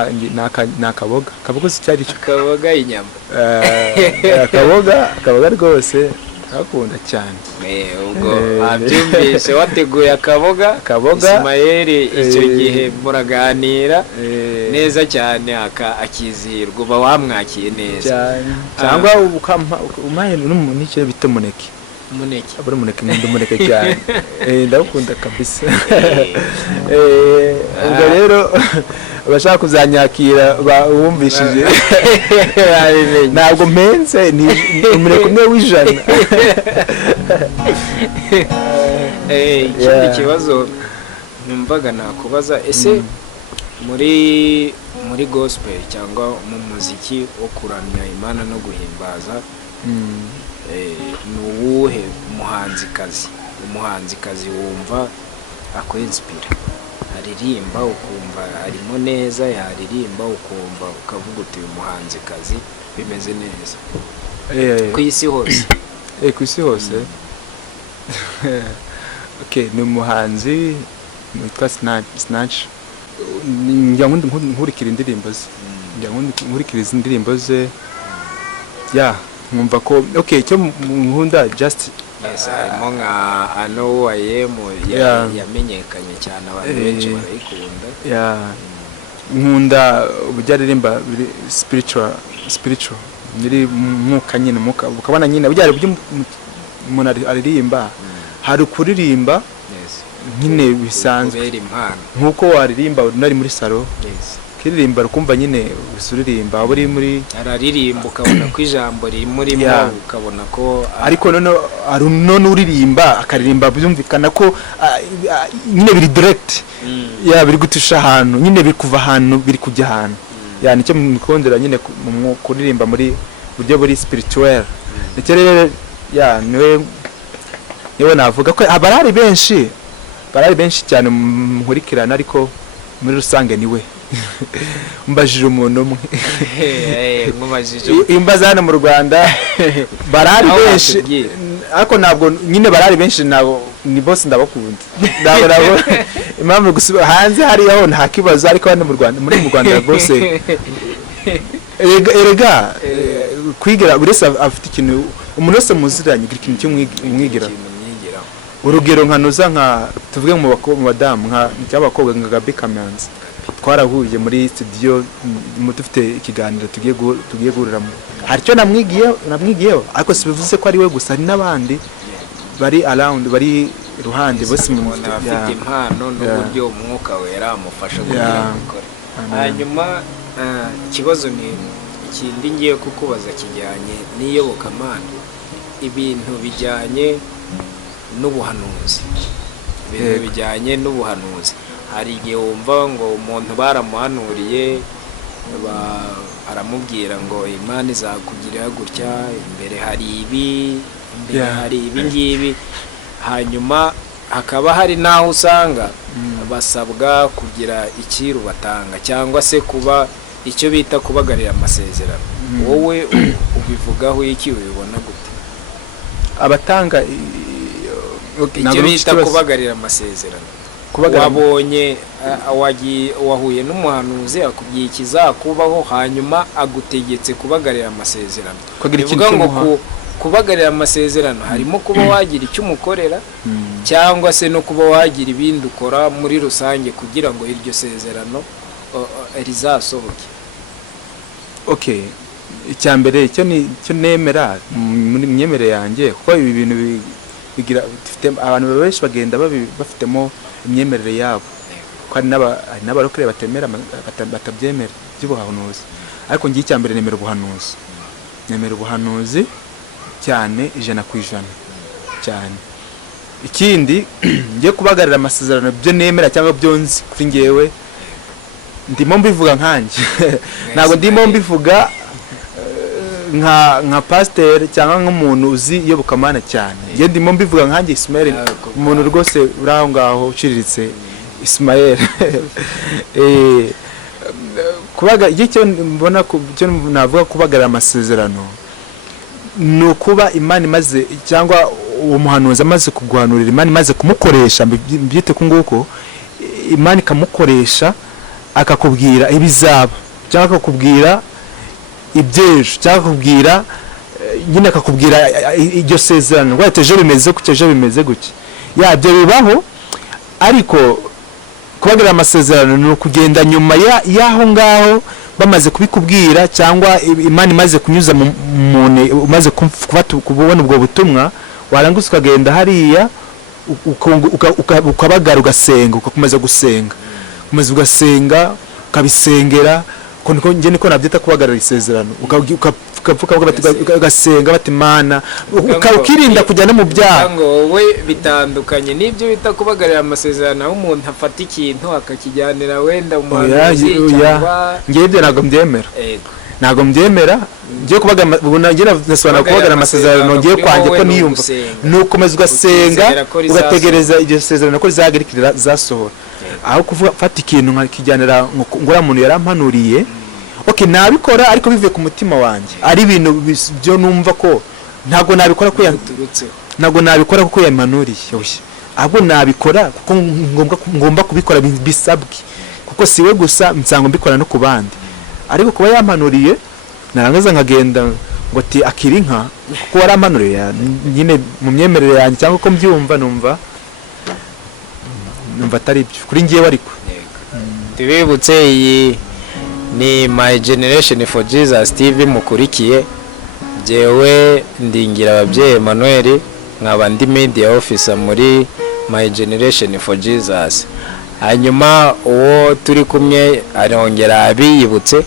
akaboga si cyari cyo, akaboga inyama, akaboga rwose akunda cyane. Ubwo abyumvise wateguye akaboga Ismael, icyo gihe muraganira neza cyane akizihirwa, uba wamwakiye neza cyangwa umaye n'icyo bita umuneke, nkunda umuneke cyane. Ndawukunda kabisa. Ubwo rero abashaka kuzanyakira bawumvishije ntabwo mpenze, ni umuneke umwe w'ijana. Ikindi kibazo numvaga nakubaza, ese muri gospel cyangwa mu muziki wo kuramya Imana no guhimbaza, ni uwuhe umuhanzikazi wumva akwinspira, aririmba ukumva arimo neza, yaririmba ukumva ukavuga uti uyu muhanzikazi bimeze neza ku isi hose? Ku isi hose ni umuhanzi witwa Snatch. Njya nkurikira indirimbo ze, nkumva ko icyo nkunda just harimo nka ano yamenyekanye cyane, abantu benshi barayikunda. Nkunda uburyo aririmba spiritual, nyiri mwuka nyine, ukabona nyine uburyo umuntu aririmba, hari kuririmba nyine bisanzwe nk'uko waririmba unari muri salo, ukiririmba ukumva nyine usuririmba, waba uri muri araririmba ukabona ko ijambo rimurimo, ukabona ko ariko none uririmba akaririmba byumvikana ko nyine biri direct, biri gutusha ahantu, nyine biri kuva ahantu biri kujya ahantu. Nicyo mukondera nyine mu kuririmba muri buryo buri spirituel. Nicyo rero niwe navuga ko abari benshi barari benshi cyane nkurikirana ariko muri rusange niwe mbajije umuntu umwe imbaza hano mu Rwanda barari benshi ariko ntabwo nyine barari benshi nabo ni bose ndabakunda nabo impamvu gusubira hanze hari aho nta kibazo ariko hano mu Rwanda muri mu Rwanda bose erega kwigira buri wese afite ikintu umuntu wese muziranye ikintu cy'umwigira urugero nkanoza nka tuvuge mu badamu nka cy'abakobwa nka Gabi Kamanzi twarahuye muri studio dufite ikiganiro tugiye guhuriramo hari cyo namwigiyeho ariko sibivuze ko ari we gusa hari n'abandi bari around bari ruhande bose bafite impano n'uburyo umwuka wera amufasha kugira gukora. Hanyuma ikibazo ni ikindi ngiye kukubaza kijyanye n'iyobokamana, ibintu bijyanye n'ubuhanuzi, bijyanye n'ubuhanuzi. Hari igihe wumva ngo umuntu baramuhanuriye aramubwira ngo Imana izakugirira gutya, imbere hari ibi, imbere hari ibi ngibi, hanyuma hakaba hari naho usanga basabwa kugira ikiru batanga cyangwa se kuba icyo bita kubagarira amasezerano. Wowe ubivugaho iki, ubibona gute? Abatanga icyo bita kubagarira amasezerano, wabonye wahuye n'umuhanuzi akubwiye ikizakubaho hanyuma agutegetse kubagarira amasezerano. Bivuga ngo kubagarira amasezerano harimo kuba wagira icyo umukorera cyangwa se no kuba wagira ibindi ukora muri rusange kugira ngo iryo sezerano rizasohoke. Okay, icyambere cyo nemera muri myemere yanjye, kuko ibi bintu bigira abantu benshi bagenda bafitemo imyemerere yabo, ko hari n'abarokere batemera batabyemera by'ubuhanuzi. Ariko ngiye icyambere nemera ubuhanuzi cyane 100% cyane. Ikindi ngiye kubagarira amasezerano byo nemera cyangwa byo nzi kuri ngewe, ndimo mbivuga nkanje ntabwo ndimo mbivuga nka pasteur cyangwa nk'umuntu uzi iyobokamana cyane. Ngiye ndimo mbivuga nkanje Ismael, umuntu rwose uraho ngaho uciriritse Ismael. Kubaga icyo mbona cyo navuga kubagarira amasezerano ni ukuba Imana imaze cyangwa uwo muhanuzi amaze kuguhanurira, Imana imaze kumukoresha, mbyite ku nguko, Imana ikamukoresha akakubwira ibizaba cyangwa akakubwira ibyejo cyangwa akakubwira nyine akakubwira iryo sezerano ngo ejo bimeze gutya yabyo bibaho. Ariko kubagarira amasezerano ni ukugenda nyuma y'aho ngaho bamaze kubikubwira cyangwa Imana imaze kunyuza mu muntu umaze kubona ubwo butumwa, waranguza ukagenda hariya ukabagara ugasenga, ugakomeza gusenga, ugasenga ukabisengera. Nje niko nabyita kubagarira isezerano, ugasenga bati Imana, ukirinda kujya no mu byaha. Ngo wowe bitandukanye n'ibyo bita kubagarira amasezerano, aho umuntu afata ikintu akakijyanira wenda umuhanuzi cyangwa ngiye ibyo ntabwo mbyemera. Ngiye kubagarira nasobanura kubagarira amasezerano ngiye kwanjye ko niyumva ni ukomeza ugasenga ugategereza iryo sezerano ko rizagarikira zasohora, aho kufata ikintu nkakijyanira ngura muntu yarampanuriye. Okay, nabikora ariko bivuye ku mutima wanjye, ari ibintu byo numva ko ntabwo nabikora kuko yampanuriye, ahubwo nabikora kuko ngomba kubikora bisabwe, kuko siwe gusa nsanga mbikora no ku bandi. Ariko kuba yampanuriye narangaza nkagenda ngo ati akiri inka kuko warampanuriye, nyine mu myemerere yanjye cyangwa ko mbyumva numva atari byo kuri ngiyewe. Ariko tubibutse iyi ni My Generation for Jesus TV mukurikiye, jewe ndingira ababyeyi Emmanuel, nkaba ndi media officer muri My Generation for Jesus. Hanyuma uwo turi kumwe arongera abiyibutse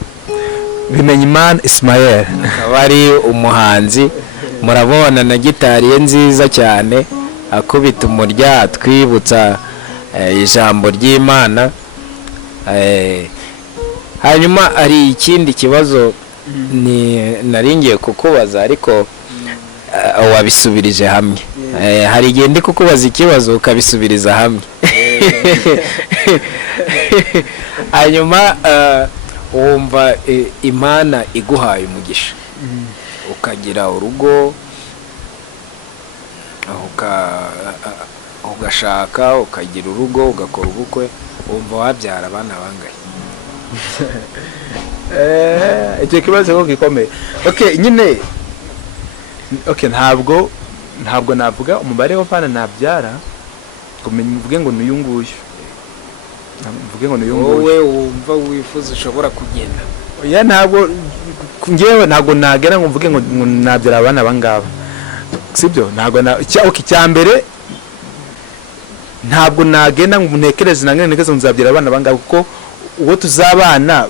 Bimenyimana Ismael, akaba ari umuhanzi, murabona na gitari ye nziza cyane akubita umurya atwibutsa ijambo ry'Imana. Hanyuma ari ikindi kibazo naringiye kukubaza ariko wabisubirije hamwe. Hari igihe ndi kukubaza ikibazo ukabisubiriza hamwe. hanyuma wumva imana iguhaye umugisha ukagira urugo ugashaka ukagira urugo ugakora ubukwe wumva wabyara abana bangahe? icyo kibazo ko gikomeye. Nyine ntabwo navuga umubare w'abana nabyara ngo mvuge ngo n'uyu nguyu, wowe wumva wifuza ushobora kugenda. ntabwo ngewe ntabwo nagera ngo mvuge ngo nabyara abana bangaba, sibyo? ntabwo icya mbere ntabwo nagenda ngo ntekereze nzabyara abana bangaba, kuko uwo tuzabana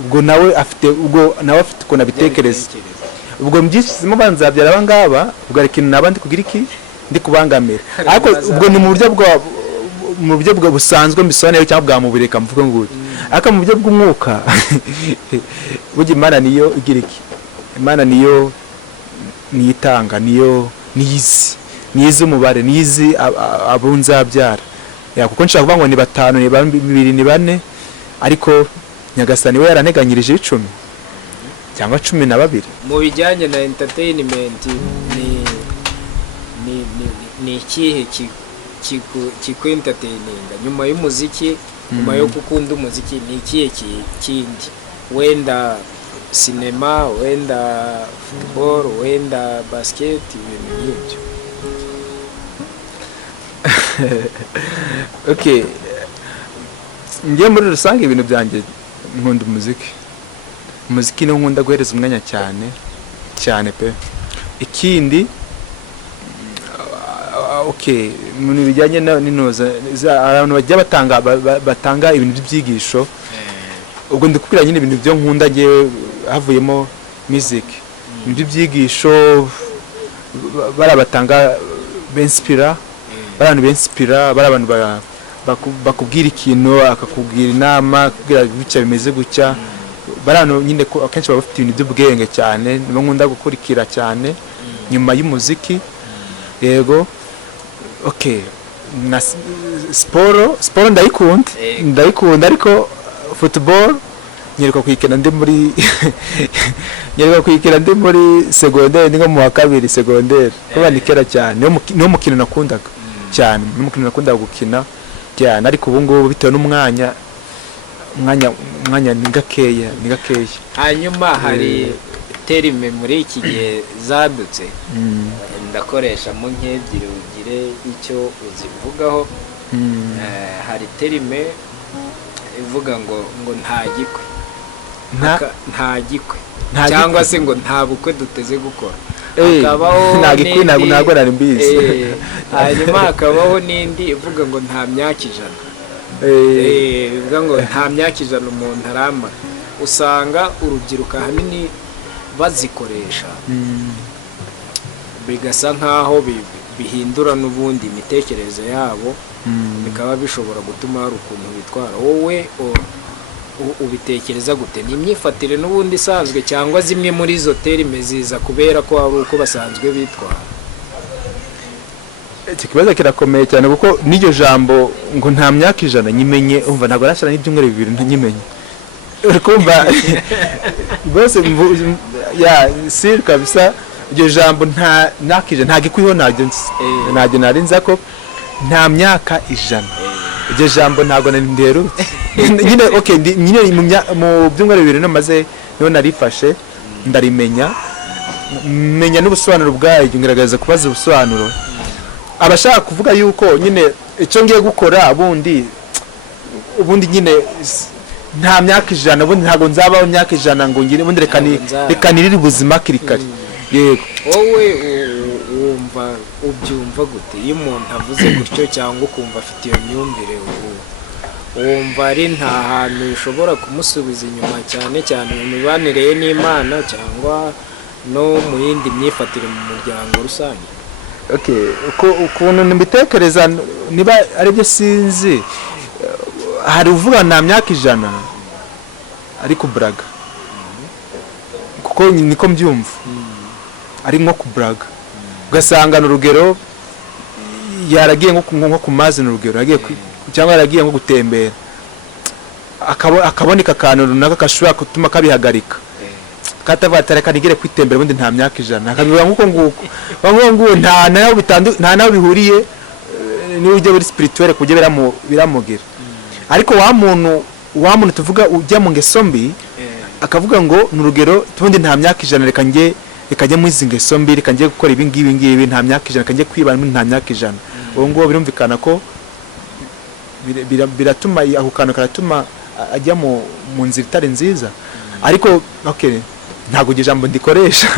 ubwo nawe afite ukuntu abitekereza. ubwo mbyishyizemo banzabyara abangaba, ubwo ari ikintu naba ndi kugira iki ndi kubangamira, ariko ubwo ni mu buryo bwa busanzwe mbisobanura cyangwa bwa mubiri, reka mvuge ngo ariko mu buryo bw'umwuka burya Imana niyo igira iki, Imana niyo itanga, niyo niyizi umubare, niyizi abo nzabyara, kuko nshaka kuvuga ngo ni 5 ni 2 ni 4, ariko Nyagasani we yaranteganyirije 10 cyangwa 12. Mu bijyanye na entertainment ni ikihe kikwentertaininga nyuma y'umuziki, nyuma yo gukunda umuziki? ni ikihe kindi? Wenda sinema, wenda football, wenda basket, ibintu nk'ibyo? ngiye muri rusange ibintu byanjye nkunda umuziki niwo nkunda guhereza umwanya cyane pe. Ikindi mu bijyanye n'inoza abantu bajya batanga ibintu by'ibyigisho, ubwo ndikubwira nyine ibintu byo nkunda ngewe havuyemo music, ibintu by'ibyigisho barabatanga benspira, abantu benspira, abantu bakubwira ikintu akakubwira inama kubwira gutya bimeze gutya, barano nyine ko akenshi baba bafite ibintu by'ubwenge cyane, nibo nkunda gukurikira cyane nyuma y'umuziki. Yego na siporo ndayikunda, ariko football nyeruka kuyikina ndi muri secondaire, ni nko mu wa 2 secondaire, kuba ni kera cyane, niwo mukino nakundaga cyane, gukina cyane, ariko ubu ngubu bitewe n'umwanya ni gakeya. Hanyuma hari terime muri iki gihe zadutse, ndakoresha mu nk'ebyiri ugire icyo uzivugaho. hari terime ivuga ngo nta gikwe cyangwa se ngo nta bukwe duteze gukora, hakabaho ntabwo nari mbizi. hanyuma hakabaho n'indi ivuga ngo nta myaka ijana, ivuga ngo nta myaka ijana umuntu aramara. Usanga urubyiruko ahanini bazikoresha, bigasa nkaho bihindura n'ubundi imitekerereze yabo, bikaba bishobora gutuma hari ukuntu bitwara. Wowe ubitekereza gute? Ni imyifatire n'ubundi isanzwe cyangwa zimwe muri izo terime ziza kubera ko ari uko basanzwe bitwara? Iki kibazo kirakomeye cyane, kuko n'iryo jambo ngo nta myaka ijana nyimenye, umva ntabwo arashara n'ibyumweru 2 ntanyimenye, urikumva bose sir kabisa. Iryo jambo nta myaka ijana nta gikwiho, ntabyo narinza ko nta myaka ijana. Iryo jambo ntabwo nderutse nyine. Nyine mu byumweru 2 namaze niho narifashe ndarimenya, menya n'ubusobanuro bwayo, ngerageza kubaza ubusobanuro. Abashaka kuvuga yuko nyine icyo ngiye gukora ubundi nyine nta myaka ijana, ubundi ntabwo nzabaho myaka ijana ngo ngire ubundi reka nirire ubuzima kirikari. Yego, wowe ubyumva gute iyo umuntu avuze gutyo, cyangwa ukumva afite iyo myumvire? wumva ari nta hantu ushobora kumusubiza inyuma, cyane mu mibanire ye n'Imana cyangwa no mu yindi myifatire mu muryango rusange? ukuntu mbitekereza niba ari byo sinzi, hari uvuga nta myaka ijana ariko buraga, kuko niko mbyumva, ari nko kuburaga. Ugasanga n'urugero yaragiye nko ku mazi, n'urugero yagiye cyangwa yaragiye nko gutembera akaboneka akantu runaka gashobora gutuma kabihagarika katavatara kanigere kwitembera ubundi nta myaka 100 akabivuga nguko nguko nta naho bihuriye n'uburyo buri spirituel kujye biramugira ariko wa muntu tuvuga ujya mu ngeso mbi akavuga ngo n'urugero tubundi nta myaka 100 reka njye mu izi ngeso mbi reka njye gukora ibi ngibi nta myaka 100 reka njye kwibana nta myaka 100 uwo ngo birumvikana ko biratuma ako kantu karatuma ajya mu nzira itari nziza ariko okay ntago ijambo ndikoresha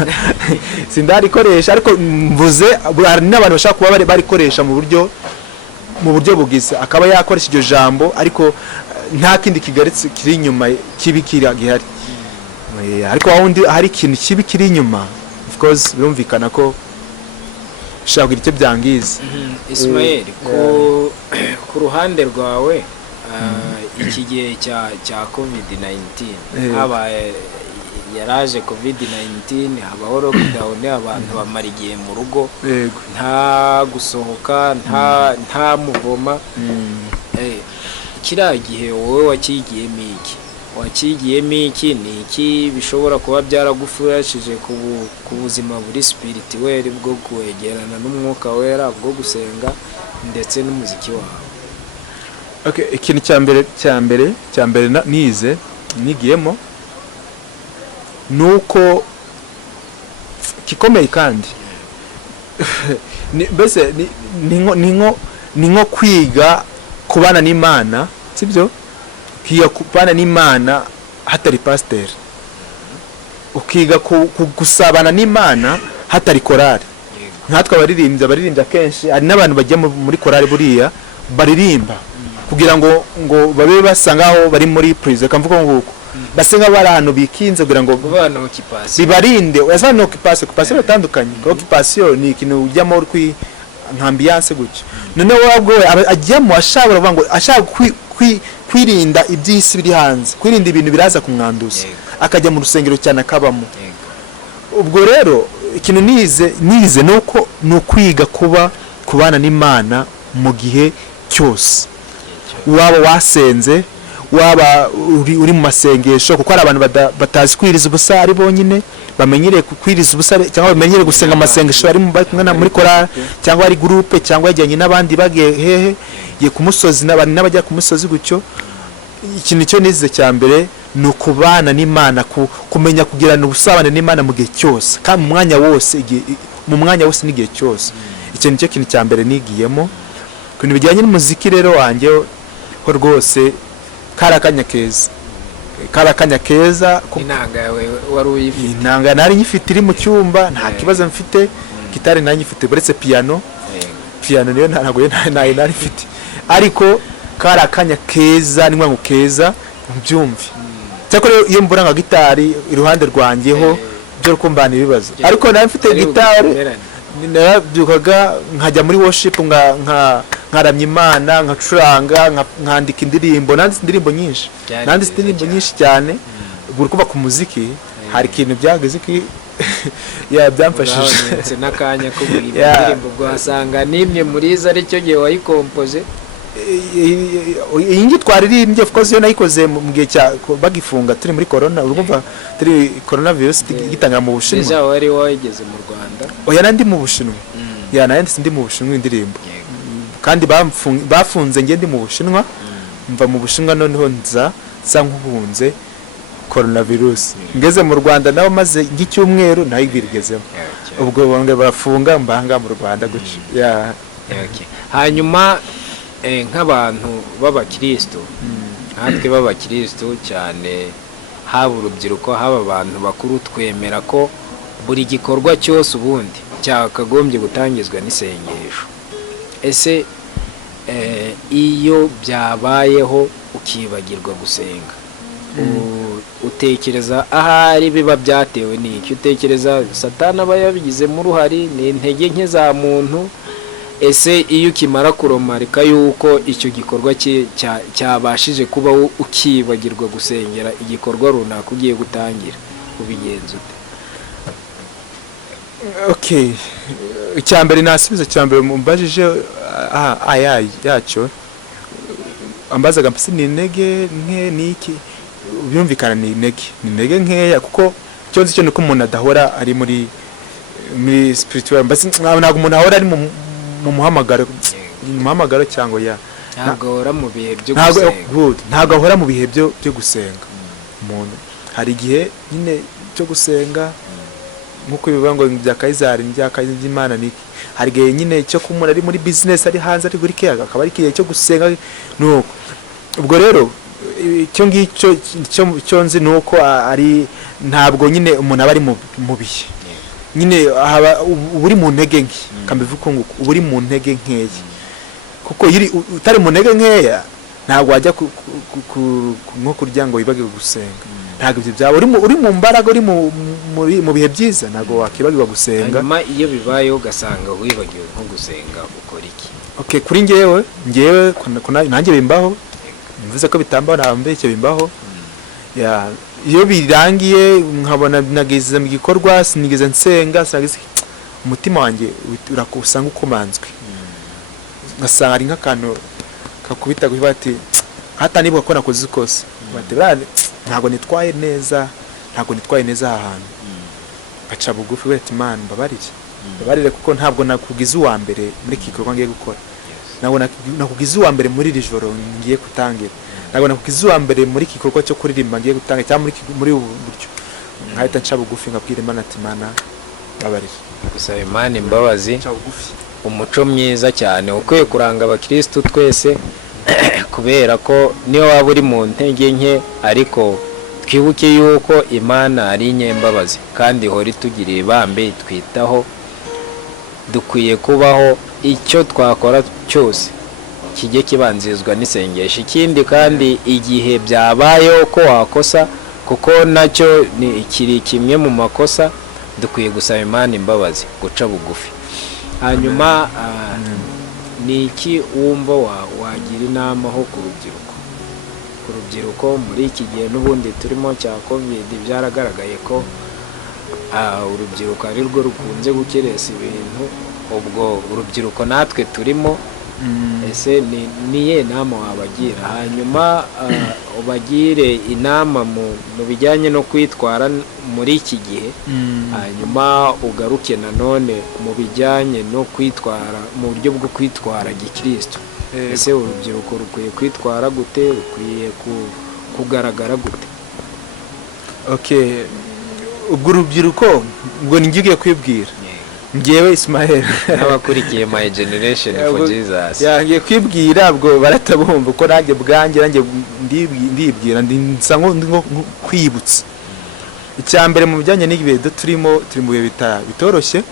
sindarikoresha ariko mvuze hari n'abantu bashaka kuba barikoresha mu buryo bugize akaba yakoresha iryo jambo ariko nta kindi kigaritse kiri inyuma kibi gihari ariko wundi hari ikintu kibi kiri inyuma of course birumvikana ko ushaka kugira icyo byangiza. Ismael ku ruhande rwawe iki gihe cya COVID-19 habaye yaraje COVID-19 habaho lockdown abantu bamara igihe mu rugo nta gusohoka nta muvoma kiriya gihe wowe wakigiyemo iki ni iki bishobora kuba byaragufashije ku buzima buri spirituel bwo kwegerana n'umwuka wera bwo gusenga ndetse n'umuziki wawe? Okay, ikintu cya mbere nize nigiyemo nuko kikomeye kandi mbese ni nko kwiga kubana n'Imana sibyo kiya kubana n'Imana hatari pasteur ukiga gusabana n'Imana hatari korari nkatwe abaririmbya kenshi ari n'abantu bajya muri korari buriya baririmba kugira ngo babe basangaho bari muri prison kamvuga nguko basenga bari ahantu bikinze kugira ngo bibarinde yazana occupation batandukanye occupation ni ikintu ujyamo kwi ambiance gutyo none wabwo ajyamo ashobora kuvuga ngo ashaka kwirinda ibyisi biri hanze kwirinda ibintu biraza kumwanduza akajya mu rusengero cyane akabamo ubwo rero ikintu nize nuko nukwiga kubana n'Imana mu gihe cyose waba wasenze waba uri mu masengesho kuko ari abantu batazi kwiriza ubusa ari bonyine bamenyereye kwiriza ubusa cyangwa bamenyereye gusenga amasengesho ari muri korali cyangwa ari groupe cyangwa yajyanye n'abandi bagiye hehe ye kumusozi n'abandi n'abajya kumusozi gutyo ikintu cyo nize cya mbere ni ukubana n'Imana kumenya kugirana ubusabane n'Imana mu gihe cyose kandi mu mwanya wose n'igihe cyose icyo nicyo kintu cya mbere nigiyemo kuntu bijyanye n'umuziki rero wanjye ho rwose karakanya keza inanga yawe wari uyifite inanga nari nyifite iri mu cyumba nta kibazo mfite gitari nari nyifite buretse piano niyo ntago nari mfite ariko karakanya keza ni mwangu keza mbyumve cyakora iyo mbura nka gitari iruhande rwanjyeho byo kumbana ibibazo ariko nari mfite gitari narabyukaga nkajya muri worship nkaramya Imana nkacuranga nkandika indirimbo indirimbo nyinshi cyane ubwo kuva ku muziki hari ikintu byageze ki byamfashije n'akanya ko indirimbo bwasanga nimwe muri zo ari cyo gihe wayikompoze iyi ngi twaririmbye of course yo nayikoze mu gihe cya bagifunga turi muri corona urumva turi coronavirus gitangira mu Bushinwa deja wari wageze mu Rwanda oya nandi mu Bushinwa nandi ndi mu Bushinwa indirimbo kandi bafunze nge ndi mu Bushinwa mva mu Bushinwa noneho nza nk'uhunze coronavirus ngeze mu Rwanda naho maze nk'icyumweru naho igirigezemo ubwo bonge barafunga mbanga mu Rwanda gucyo hanyuma nk'abantu b'abakristo natwe b'abakristo cyane haba urubyiruko haba abantu bakuru twemera ko buri gikorwa cyose ubundi cyakagombye gutangizwa n'isengesho ese iyo byabayeho ukibagirwa gusenga utekereza ahari biba byatewe n'iki utekereza Satani aba yabigizemo uruhari ni intege nke za muntu ese iyo ukimara kuromarika yuko icyo gikorwa cyabashije kuba ukibagirwa gusengera igikorwa runaka ugiye gutangira ubigenza ute? Okay, icyambere nasubiza cyambere mumbajije yacyo ambazaga mpise ni intege nke niki byumvikana ni intege nkeya kuko cyo nzi cyo nuko umuntu adahora ari muri spiritual mbese ntabwo umuntu ahora ari mu muhamagaro cyangwa ntabwo ahora mu bihe byo gusenga ntabwo ahora mu bihe byo gusenga umuntu hari igihe nyine cyo gusenga nkuko bivuga ngo bya Kayizari bya Imana niki hari igihe nyine cyo kumura ari muri business ari hanze ari guri kiyaga akaba ari igihe cyo gusenga nuko ubwo rero icyo ngicyo cyo nzi nuko ari ntabwo nyine umuntu aba ari mu bihe nyine uri mu ntege nke kambivuga ngo uri mu ntege nkeya kuko utari mu ntege nkeya ntabwo wajya nko kurya ngo wibagirwe gusenga ntabwo ibyo byaba uri mu mbaraga uri mu bihe byiza ntabwo wakibagirwa gusenga hanyuma iyo bibayeho ugasanga wibagiwe nko gusenga ukora iki? Okay, kuri njyewe nanjye bimbaho mvuze ko bitambaho ntabwo icyo bimbaho iyo birangiye nkabona nagize mu gikorwa sinigeze nsenga umutima wanjye usanga ukomanzwe ngasanga ari nk'akantu kakubita kuba ati hatanibuka ko nakoze kose ntabwo nitwaye neza aha hantu baca bugufi wete Imana mbabarire kuko ntabwo nakugize uwa mbere muri iki gikorwa ngiye gukora ntabwo nakugize uwa mbere muri iri joro ngiye gutangira ntabwo nakugize uwa mbere muri iki gikorwa cyo kuririmba ngiye gutangira cyangwa muri ubu buryo nkahita nca bugufi nkabwira Imana ati Imana mbabarire gusaba Imana imbabazi umuco mwiza cyane ukwiye kuranga abakristo twese kubera ko niyo waba uri mu ntege nke ariko twibuke yuko Imana ari inyembabazi kandi ihora itugiriye ibambe twitaho dukwiye kubaho icyo twakora cyose kijye kibanzirizwa n'isengesho ikindi kandi igihe byabayeho ko wakosa kuko nacyo ni kiri kimwe mu makosa dukwiye gusaba Imana imbabazi guca bugufi hanyuma ni iki wumva wagira inama ho ku rubyiruko muri iki gihe n'ubundi turimo cya covid byaragaragaye ko urubyiruko ari rwo rukunze gukeresa ibintu ubwo urubyiruko natwe turimo ese niye nama wabagira hanyuma ubagire inama mu bijyanye no kwitwara muri iki gihe hanyuma ugaruke nanone mu bijyanye no kwitwara mu buryo bwo kwitwara gikristo ese urubyiruko rukwiye kwitwara gute rukwiye kugaragara gute? Okay, ubwo urubyiruko ubwo ngiye kwibwira ngewe Ismael n'abakurikiye my generation for Jesus ngiye kwibwira ubwo baratabumva uko nanjye bwanjye ndibwira nsa nko kwibutsa icyambere mu bijyanye n'ibihe turi mu bihe bitoroshye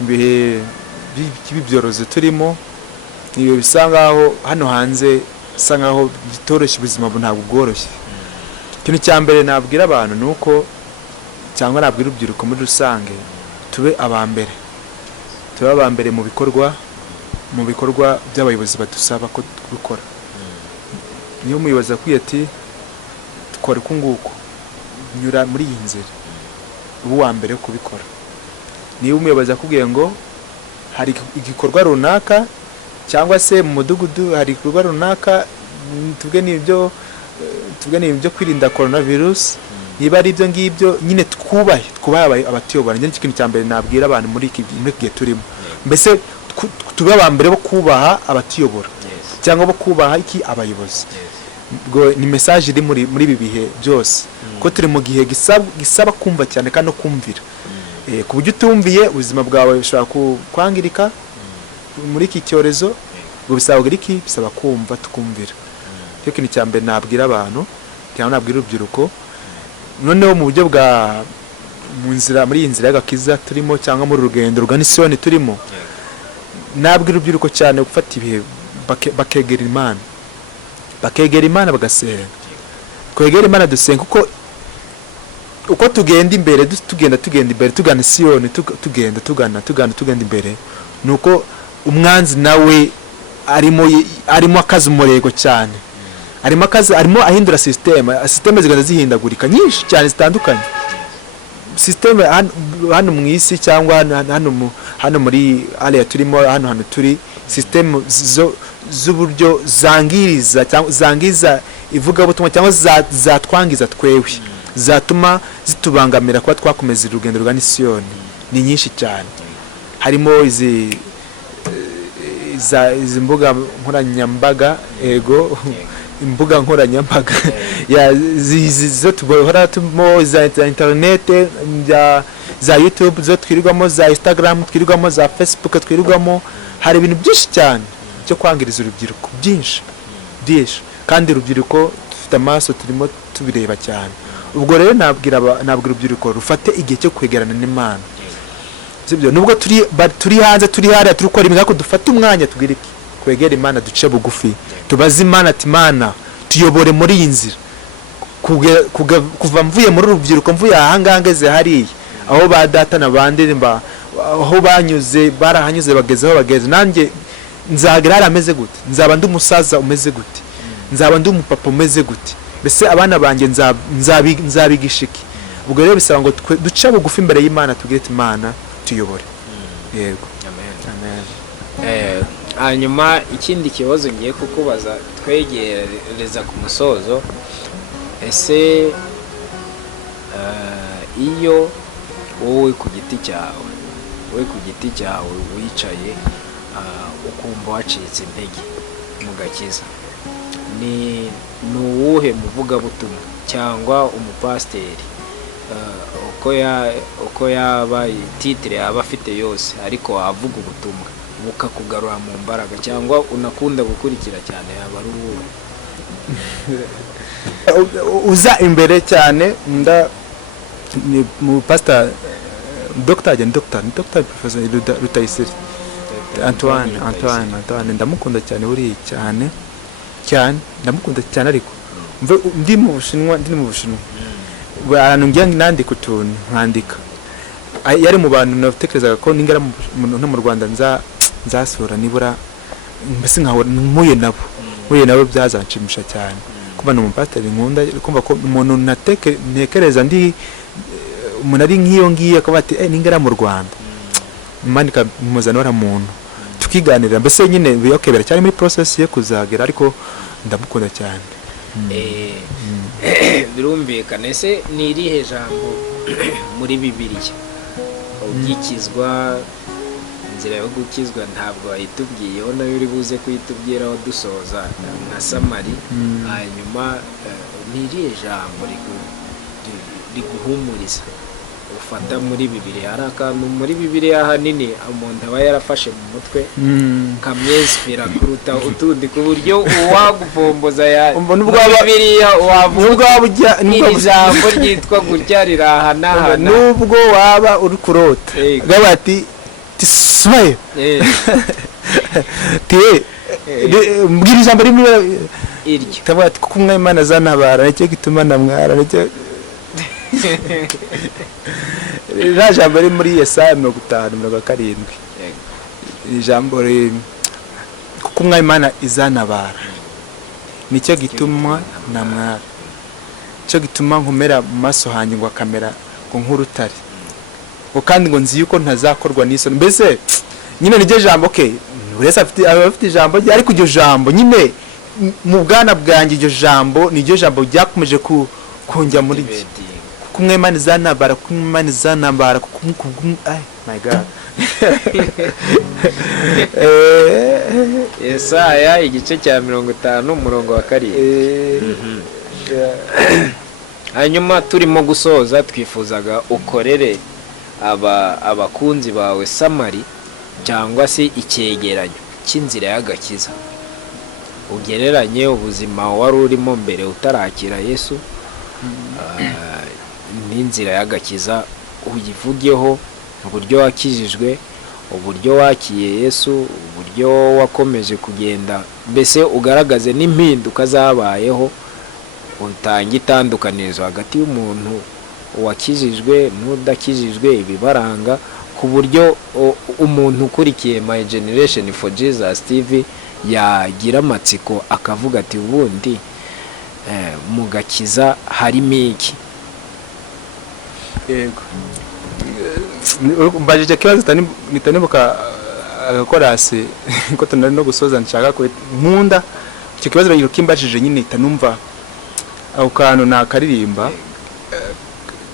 ibihe by'ibyorozo turimo niyo bisangaho hano hanze bisangaho bitoroshye ubuzima ntabwo bworoshye ikintu cyambere nabwira abantu nuko cyangwa nabwira urubyiruko muri rusange tube abambere mu bikorwa by'abayobozi badusaba ko dukora niyo umuyobozi akwiye ati dukora uko nguko nyura muri iyi nzira ubu wa mbere kubikora niyo umuyobozi akubwiye ngo hari igikorwa runaka cyangwa se mu mudugudu hari igikorwa runaka tuvuge n'ibyo kwirinda coronavirus niba ari ibyo ngibyo nyine twubahe abatuyobora njye ikintu cya mbere nabwira abantu muri iki gihe turimo mbese tube abambere bo kubaha abatuyobora cyangwa bo kubaha abayobozi ubwo ni message iri muri ibi bihe byose ko turi mu gihe gisaba kumva cyane kandi no kumvira ku buryo utumviye ubuzima bwawe bushobora kwangirika muri iki cyorezo ubwo bisaba kumva tukumvira cyo kintu cya mbere nabwira abantu cyangwa nabwira urubyiruko noneho mu buryo muri iyi nzira y'agakiza turimo cyangwa muri urugendo rwa Nisiyoni turimo nabwira urubyiruko cyane gufata ibihe bakegera Imana bagasenga twegera Imana dusenga uko tugenda imbere tugenda imbere tugana Nisiyoni tugenda imbere nuko umwanzi nawe arimo akazi umurego cyane arimo ahindura systeme zigenda zihindagurika nyinshi cyane zitandukanye systeme hano mu isi cyangwa hano muri area turimo hano turi systeme z'uburyo zangiza ivugabutumwa cyangwa zatwangiza twewe, zatuma zitubangamira kuba twakomeza urugendo rwa Nisiyoni ni nyinshi cyane. Harimo izi mbuga nkoranyambaga, ego imbuga nkoranyambaga zo tubora tumo za internet, za YouTube zo twirirwamo, za Instagram twirirwamo, za Facebook twirirwamo. Hari ibintu byinshi cyane cyo kwangiriza urubyiruko, byinshi kandi urubyiruko dufite amaso turimo tubireba cyane. Ubwo rero nabwira urubyiruko rufate igihe cyo kwegerana n'Imana. Sibyo, nubwo turi hanze, turi hariya, turi gukora imigako, dufate umwanya tubwire iki, kwegera Imana, duce bugufi, tubaze Imana ati Imana tuyobore muri iyi nzira, kuva mvuye muri urubyiruko, mvuye ahangaha ngeze hariya, aho ba data n'abandirimba, aho barahanyuze bagezeho bageze, nanjye nzagera hari ameze gute, nzaba ndi umusaza umeze gute, nzaba ndi umupapa umeze gute, mbese abana banjye nzabigisha iki? Ubwo rero bisaba ngo duce bugufi imbere y'Imana, tubwire ati Imana tuyobore. Yego, amen. Hanyuma ikindi kibazo ngiye kukubaza twegereza ku musozo, ese iyo wowe ku giti cyawe wicaye ukumva wacitse intege mu gakiza, ni uwuhe muvugabutumwa cyangwa umupasiteri uko yaba titire yaba afite yose, ariko wavuga ubutumwa bukakugarura mu mbaraga, cyangwa unakunda gukurikira cyane, yaba ari uwuhe? Uza imbere cyane ni mu pastor Dr. Professor Rutayisire Antoine, ndamukunda cyane buri cyane ndamukunda cyane, ariko ndi mu Bushinwa abantu ngiye nandika utuntu nkandika, yari mu bantu natekerezaga ko ningera no mu Rwanda nzasura nibura, mbese nkahora mpuye nabo byazanshimisha cyane, kuba no umupasiteri nkunda, kumva ko umuntu ntekereza ndi umuntu ari nk'iyo ngiye akaba ati ningera mu Rwanda manika muzana wara muntu tukiganira, mbese nyine biyokebera cyane muri process yo kuzagera, ariko ndamukunda cyane. Birumvikana. Ese ni irihe jambo muri Bibiliya ugikizwa, inzira yo gukizwa ntabwo wayitubwiyeho, nayo uri buze kuyitubwiraho dusoza nka samari, hanyuma ni irihe jambo riguhumuriza ufata muri Bibiliya? Hari akantu muri Bibiliya hanini umuntu aba yarafashe mu mutwe kamyesfera kuruta utundi, ku buryo uwaguvomboza Bibiliya wavuga iri jambo ryitwa gutya rirahana, nubwo waba uri kurota gabati tismaye mbwira ijambo rimwe iryo tabati kuko Imana zanabara, nicyo gituma namwara, nicyo jambo riri muri Yesaya 50:7, ijambo kuko Imana izanabara, nicyo gituma namwara, cyo gituma nkomera mu maso hanjye ngo akamera ngo nk'urutare, ngo kandi ngo nzi yuko ntazakorwa n'isoni. Mbese nyine niryo jambo wese afite ijambo rye, ariko iryo jambo nyine mu bwana bwanjye, iryo jambo niryo jambo ryakomeje kunjya muri bye, kuko Imana izanabara, kuko Imana izanabara, kuko my God. Yesaya igice cya 50:7. Hanyuma turimo gusoza, twifuzaga ukorere abakunzi bawe samari cyangwa se icyegeranyo cy'inzira y'agakiza, ugereranye ubuzima wari urimo mbere utarakira Yesu n'inzira y'agakiza, uyivugeho uburyo wakijijwe, uburyo wakiye Yesu, uburyo wakomeje kugenda, mbese ugaragaze n'impinduka zabayeho, utange itandukanirizo hagati y'umuntu wakijijwe n'udakijijwe, ibibaranga, ku buryo umuntu ukurikiye My Generation for Jesus TV yagira amatsiko akavuga ati ubundi mu gakiza harimo iki? Yego, mbajije kibazo nitanibuka agakorasi ko tunari no gusoza nshaka ko nkunda icyo kibazo rero kimbajije nyine itanumva aho kantu nakaririmba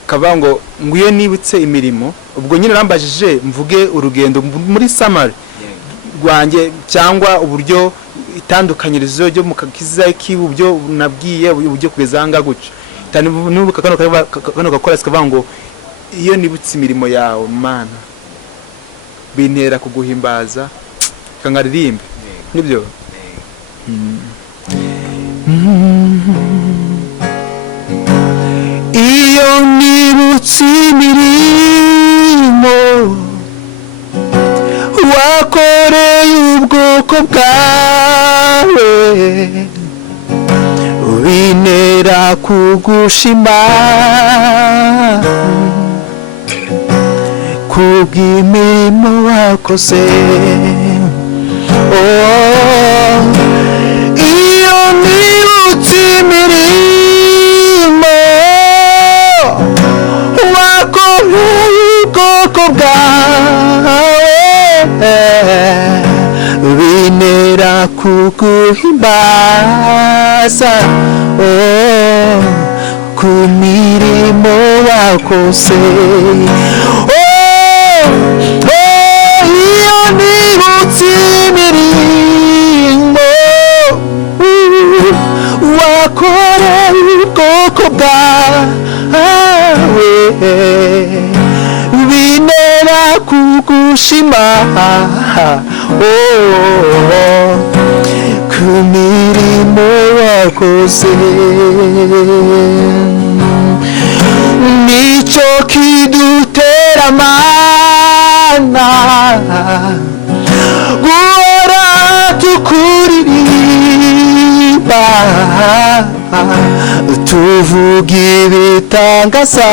kava ngo nguye nibutse imirimo ubwo nyine rambajije mvuge urugendo muri summary rwanjye cyangwa uburyo itandukanyirizo ryo mu kakiza k'ibyo nabwiye uburyo kugeza hanga guca nubuka kano gakorasi kava ngo iyo nibutse imirimo yawe mana bintera kuguhimbaza kangaririmbe nibyo iyo nibutse imirimo wakoreye ubwoko bwawe bintera kugushima kubw'imirimo wakoze iyo nibutse imirimo wakoreye ubwoko bwawe bintera kuguhimbaza ku mirimo wakoze iyo nibutse imirimo wakoreye ubwoko bwawe bintera kugushima ku mirimo wakoze nicyo kidutera mana guhora tukuririmba tuvuga ibitangaza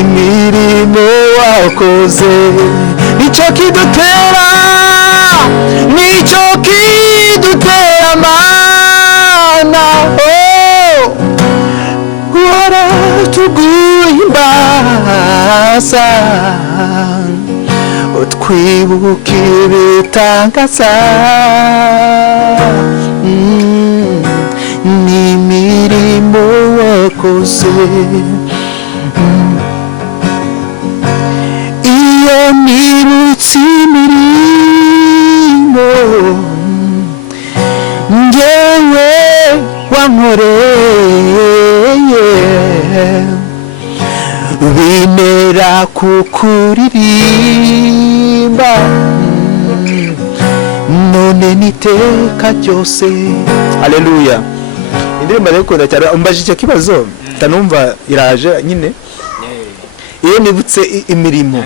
imirimo wakoze nicyo kidutera mana guhora tuguhimbaza twibuka ibitangaza n'imirimo wakoze iyo nibutse imirimo njyewe wankoreye bintera kukuririmba none niteka ryose haleluya indirimbo ndakunda cyane umbaje icyo kibazo tanumva iraje nyine iyo nibutse imirimo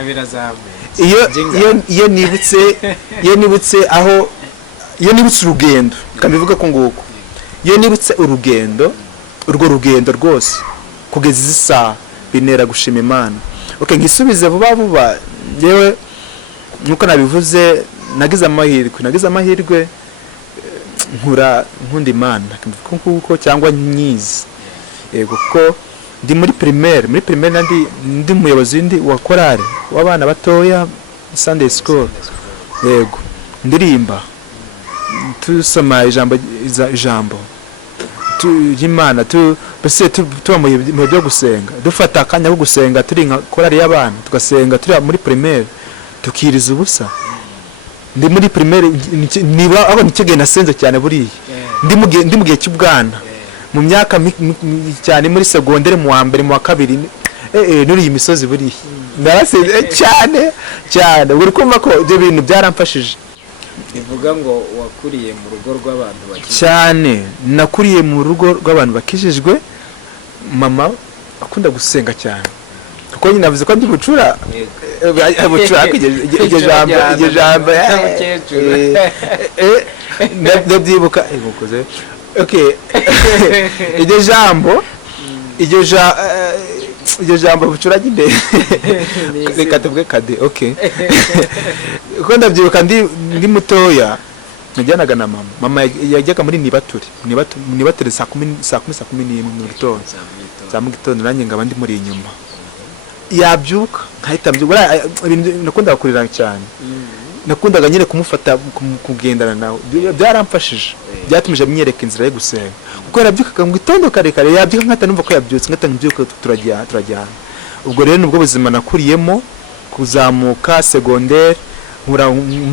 iyo nibutse aho iyo nibutse urugendo kabivuga ko nguko iyo nibutse urugendo urwo rugendo rwose kugeza isaha binera gushima Imana okay ngisubize vuba yewe nuko nabivuze nagize amahirwe nkunda Imana kuko cyangwa nyizi yego kuko ndi muri primaire ndi muyobozi wa korale w'abana batoya Sunday school yego ndirimba tusoma ijambo y'Imana bese tuba mu byo gusenga dufata akanya ko gusenga turi nka korali y'abana tugasenga turi muri primaire tukiriza ubusa ndi muri primaire niba abo nikigenda nasenze cyane buriya ndi mu gihe cy'ubwana mu myaka cyane muri secondaire mu wa mbere mu wa kabiri nuri iyi misozi buriya narasenze cyane uri kumva ko ibyo bintu byaramfashije bivuga ngo wakuriye mu rugo rw'abantu bakijijwe cyane nakuriye mu rugo rw'abantu bakijijwe mama akunda gusenga cyane kuko nyine navuze ko ndi bucura iryo jambo ndabyibuka okay iryo jambo bucura nyine reka tuvuge kade okay uko ndabyibuka ndi mutoya najyanaga na mama yajyaga muri nibature saa kumi n'imwe mu gitondo nanjye ngaba ndi muri inyuma yabyuka nkahita mbyuka nakundaga kurira cyane nakundaga nyine kumufata kugendana nawe byaramfashije byatumije amyereka inzira yo gusenga kuko yarabyukaga mu gitondo kare yabyuka nkata numva ko yabyutse nkata mbyuka turajyana ubwo rero nubwo buzima nakuriyemo kuzamuka secondaire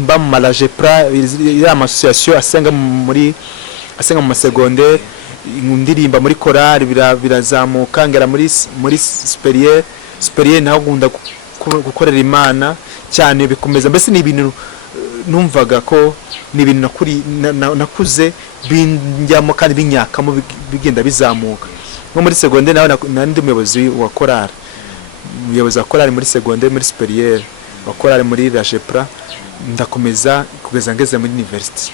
mba mu malajepra iri amasosiyasiyo asenga mu masegondaire ndirimba muri korali birazamuka ngera muri superieur naho gunda gukorera Imana cyane bikomeza mbese ni ibintu numvaga ko ni ibintu nakuze binjyamo kandi binyakamo bigenda bizamuka nko muri secondaire naho nandi umuyobozi wa korali muri secondaire muri superieur wa korali muri rajepra ndakomeza kugeza ngeze muri university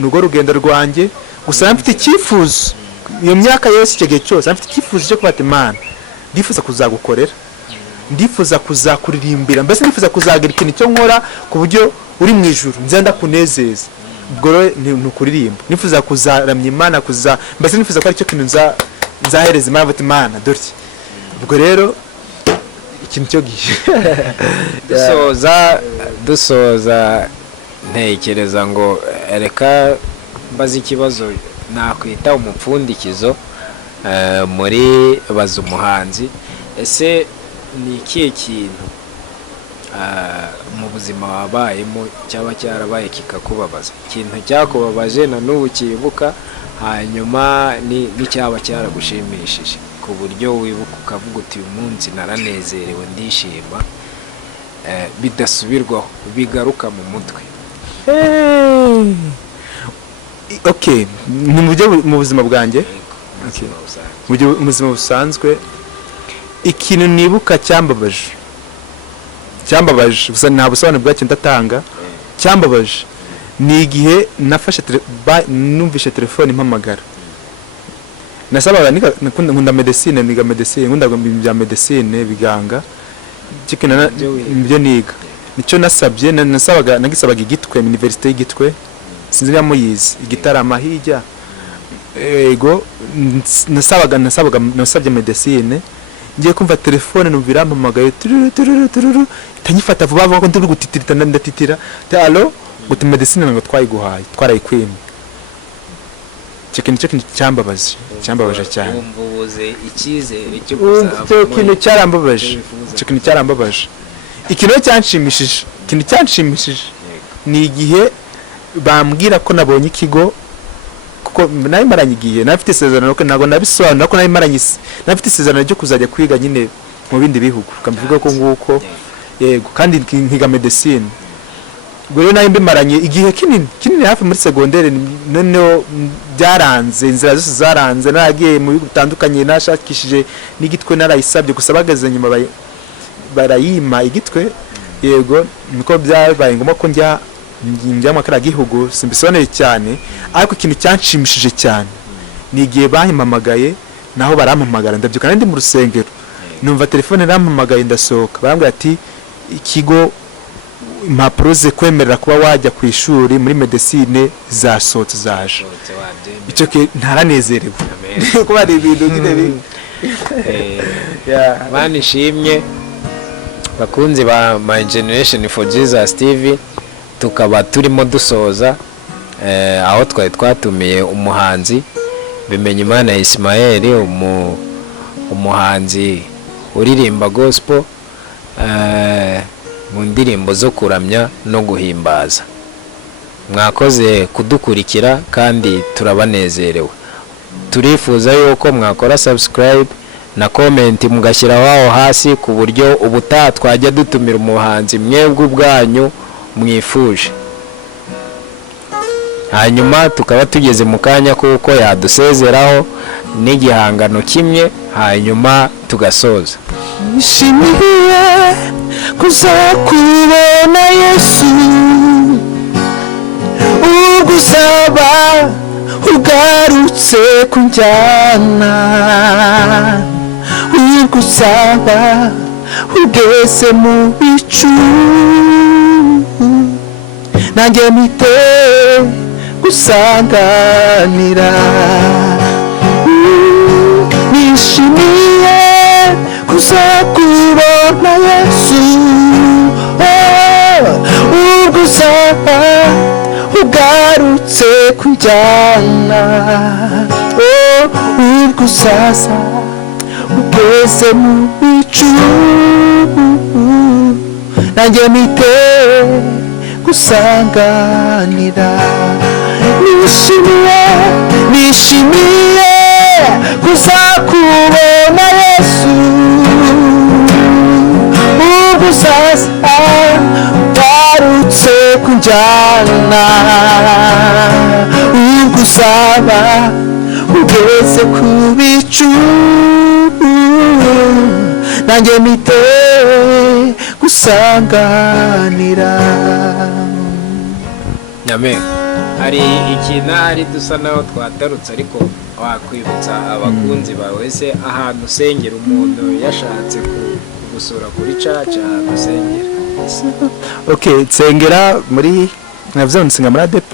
nugo rugendo rwanjye gusa mfite icyifuzo iyo myaka yose icyo gihe cyose mfite icyifuzo cyo kubata Imana ndifuza kuzagukorera ndifuza kuzakuririmbira mbese ndifuza kuzagira ikintu cyo nkora ku buryo uri mu ijuru nzenda kunezeza ubwo ni ukuririmba nifuza kuzaramya Imana mbese nifuza ko ari cyo kintu nzahereza Imana bati Imana dore ubwo rero ikintu cyo gihe dusoza ntekereza ngo reka mbaze ikibazo nakwita umupfundikizo muri baza umuhanzi ese ni ikihe kintu mu buzima wabayemo cyaba cyarabaye kikakubabaza ikintu cyakubabaje na n'ubu kibuka hanyuma n'icyaba cyaragushimishije ku buryo wibuka ukavuga uti uyu munsi naranezerewe ndishima bidasubirwaho bigaruka mu mutwe okay mu buzima bwanjye mu buzima busanzwe ikintu nibuka cyambabaje gusa nta busobanuro bwacyo ndatanga cyambabaje ni igihe nafashe numvishe telefone impamagara nasabaga nkunda medicine nkunda bya medicine biganga cikena ibyo niga nicyo nasabye nagisabaga igitwe university y'igitwe sinzi niba muyizi igitarama hirya ego nasabye medicine ngiye kumva telefone numvira mpamagaye tururu tanyifata vuba vuba ko ndi gutitira ndatitira allo guti medicine ngo twayiguhaye twarayikwimye cyo kintu cyambabaje cyane umbubuze icyizere cyo kintu cyarambabaje ikintu cyanshimishije ni igihe bambwira ko nabonye ikigo kuko nayo maranye igihe nafite isezerano ko nago nabisobanura ko nayo maranye nafite isezerano ryo kuzajya kwiga nyine mu bindi bihugu kambivuga ko nguko yego kandi nkiga medicine rero nayo mbimaranye igihe kinini hafi muri secondaire noneho byaranze inzira zose zaranze naragiye mu bihugu bitandukanye nashakishije n'igitwe narayisabye gusa bageze nyuma barayima igitwe yego niko byabaye ngombwa ko njya mu kara gihugu simbisobanure cyane ariko ikintu cyanshimishije cyane ni igihe bahimpamagaye naho barampamagara ndabyuka ndi mu rusengero numva telefone rampamagaye ndasohoka barambwira ati ikigo impapuro ze kwemerera kuba wajya ku ishuri muri medicine zasohotse zaje icyo ke ntaranezerewe kuba ari ibintu nyine bani shimye bakunzi ba My Generation for Jesus TV tukaba turimo dusoza aho twari twatumiye umuhanzi Bimenyimana Ismael umuhanzi uririmba gospel mu ndirimbo zo kuramya no guhimbaza mwakoze kudukurikira kandi turabanezerewe turifuza yuko mwakora subscribe na comment mugashyira waho hasi ku buryo ubutaha twajya dutumira umuhanzi mwebwe ubwanyu mwifuje hanyuma tukaba tugeze mu kanya kuko yadusezeraho n'igihangano kimwe hanyuma tugasoza nishimiye kuzakubona Yesu ubwo uzaba ugarutse kunjyana ubwo uzaba ugeze mu bicu nanjye mpite gusanganira nishimiye kuzakubona ugarutse kunjyana ubwo uzaza ugeze mu bicu nanjye mpite gusanganira nishimiye kuzakubona Yesu ubwo uzaza ugarutse kunjyana ubwo uzaba ugeze ku bicu nanjye mpite gusanganira. Amen. Hari ikintu ari dusa naho twatarutse ariko wakwibutsa abakunzi bawe se ahantu usengera umuntu yashatse kugusura kuri caca ahantu usengera? Okay, nsengera muri navuze nsenga muri ADP.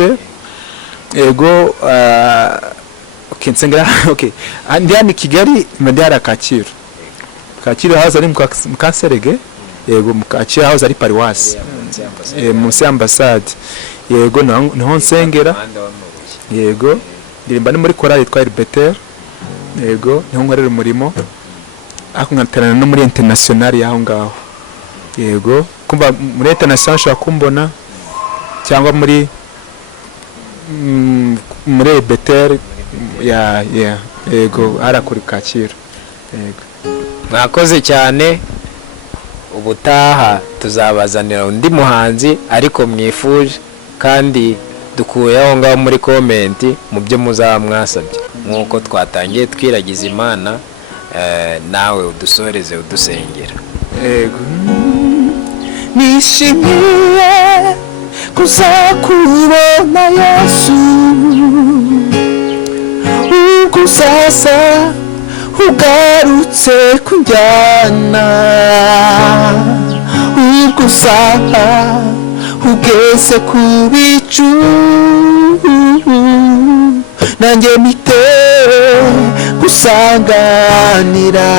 Ego okay, nsengera okay. Andi ni Kigali Medara Kacyiru. Kacyiru house ari mu Kanserege. Yego mu Kacyiru house ari Paruwasi. Munsi ambassade. Yego niho nsengera. Yego ndirimba ni muri korali twa Betel. Yego niho nkorera umurimo. Ako nkaterana no muri international yaho ngaho. Yego kumva muri international shaka kumbona cyangwa muri Betel ya yego arakuri Kacyiru. Yego mwakoze cyane. Ubutaha tuzabazanira undi muhanzi ariko mwifuje kandi dukuye aho ngaho muri komenti mu byo muzaba mwasabye nk'uko twatangiye twiragiza Imana. Nawe udusoreze udusengera. Yego nishimiye kuzakubona Yesu ubwo uzaza ugarutse kunjyana ubwo uzaba ugeze ku bicu nanjye mpite gusanganira.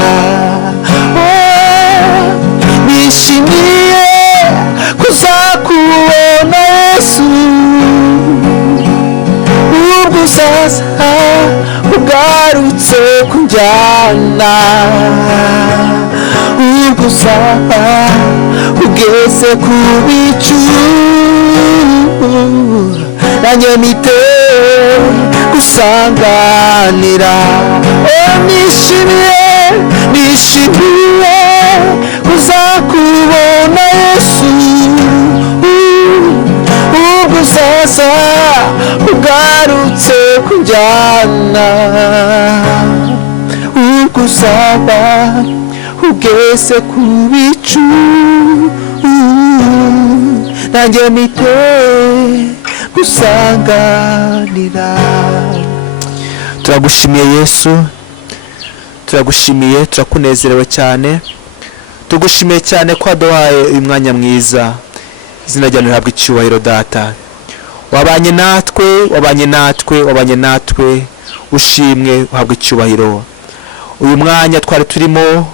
Nishimiye kuzakubona Yesu ubwo uzaza ugarutse kunjyana ubwo uzaba ugeze ku bicu nanjye mpite gusanganira. Nishimiye kuzakubona Yesu ubwo uzaza ugarutse kunjyana ubwo uzaba ugeze ku bicu nanjye mpite gusanganira. turagushimiye Yesu, turagushimiye, turakunezerewe cyane, tugushimiye cyane ko waduhaye uyu mwanya mwiza. Izina ryawe rihabwe icyubahiro Data. Wabanye natwe ushimwe uhabwe icyubahiro. Uyu mwanya twari turimo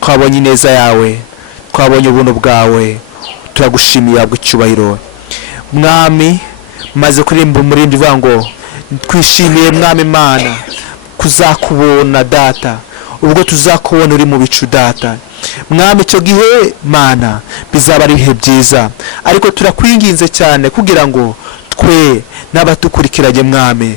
twabonye ineza yawe, twabonye ubuntu bwawe, turagushimiye uhabwe icyubahiro Mwami. Maze kuririmba umurindi uvuga ngo twishimiye Mwami Imana kuzakubona Data, ubwo tuzakubona uri mu bicu Data. Mwami icyo gihe Mana bizaba ari ibihe byiza, ariko turakwinginze cyane kugira ngo twe n'abatukurikiranye Mwami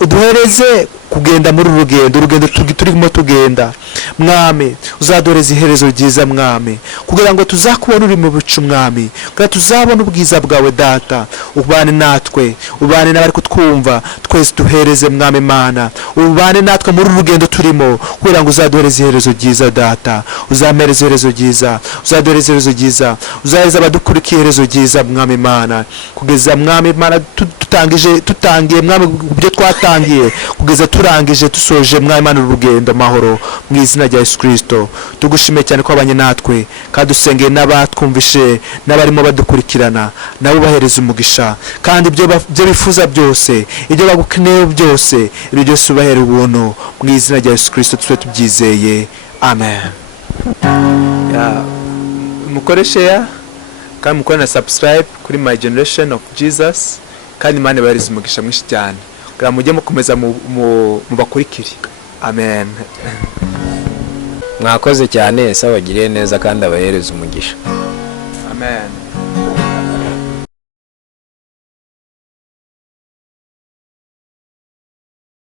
uduhereze kugenda muri urugendo turimo tugenda Mwami. Uzadoreza iherezo ryiza Mwami, kugira ngo tuzakubona uri mu bicu Mwami, kugira tuzabona ubwiza bwawe Data. Ubane natwe, ubane n'abari kutwumva, twese duhereze Mwami Imana, ubane natwe muri urugendo turimo, kugira ngo uzaduhereze iherezo ryiza Data. Uzampereze iherezo ryiza, uzadoreza iherezo ryiza, uzahereza abadukurikiye iherezo ryiza Mwami Imana, kugeza Mwami Imana tutangiye Mwami ibyo twatangiye, kugeza turangije dusoje Mwami Imana urugendo mahoro, mu izina rya Yesu Kristo. Tugushimiye cyane ko wabanye natwe, kandi dusengeye n'abatwumvishe n'abarimo badukurikirana, nabo bahereza umugisha, kandi ibyo bifuza byose, ibyo bagukeneye byose, ibyo byose ubahere ubuntu, mu izina rya Yesu Kristo tube tubyizeye. Amen. Mukore share kandi mukore na subscribe kuri My Generation of Jesus, kandi Imana ibahereze umugisha mwinshi cyane kugira ngo mujye mukomeza mubakurikire. Amen. Mwakoze cyane, ese abagiriye neza kandi abahereze umugisha. Amen.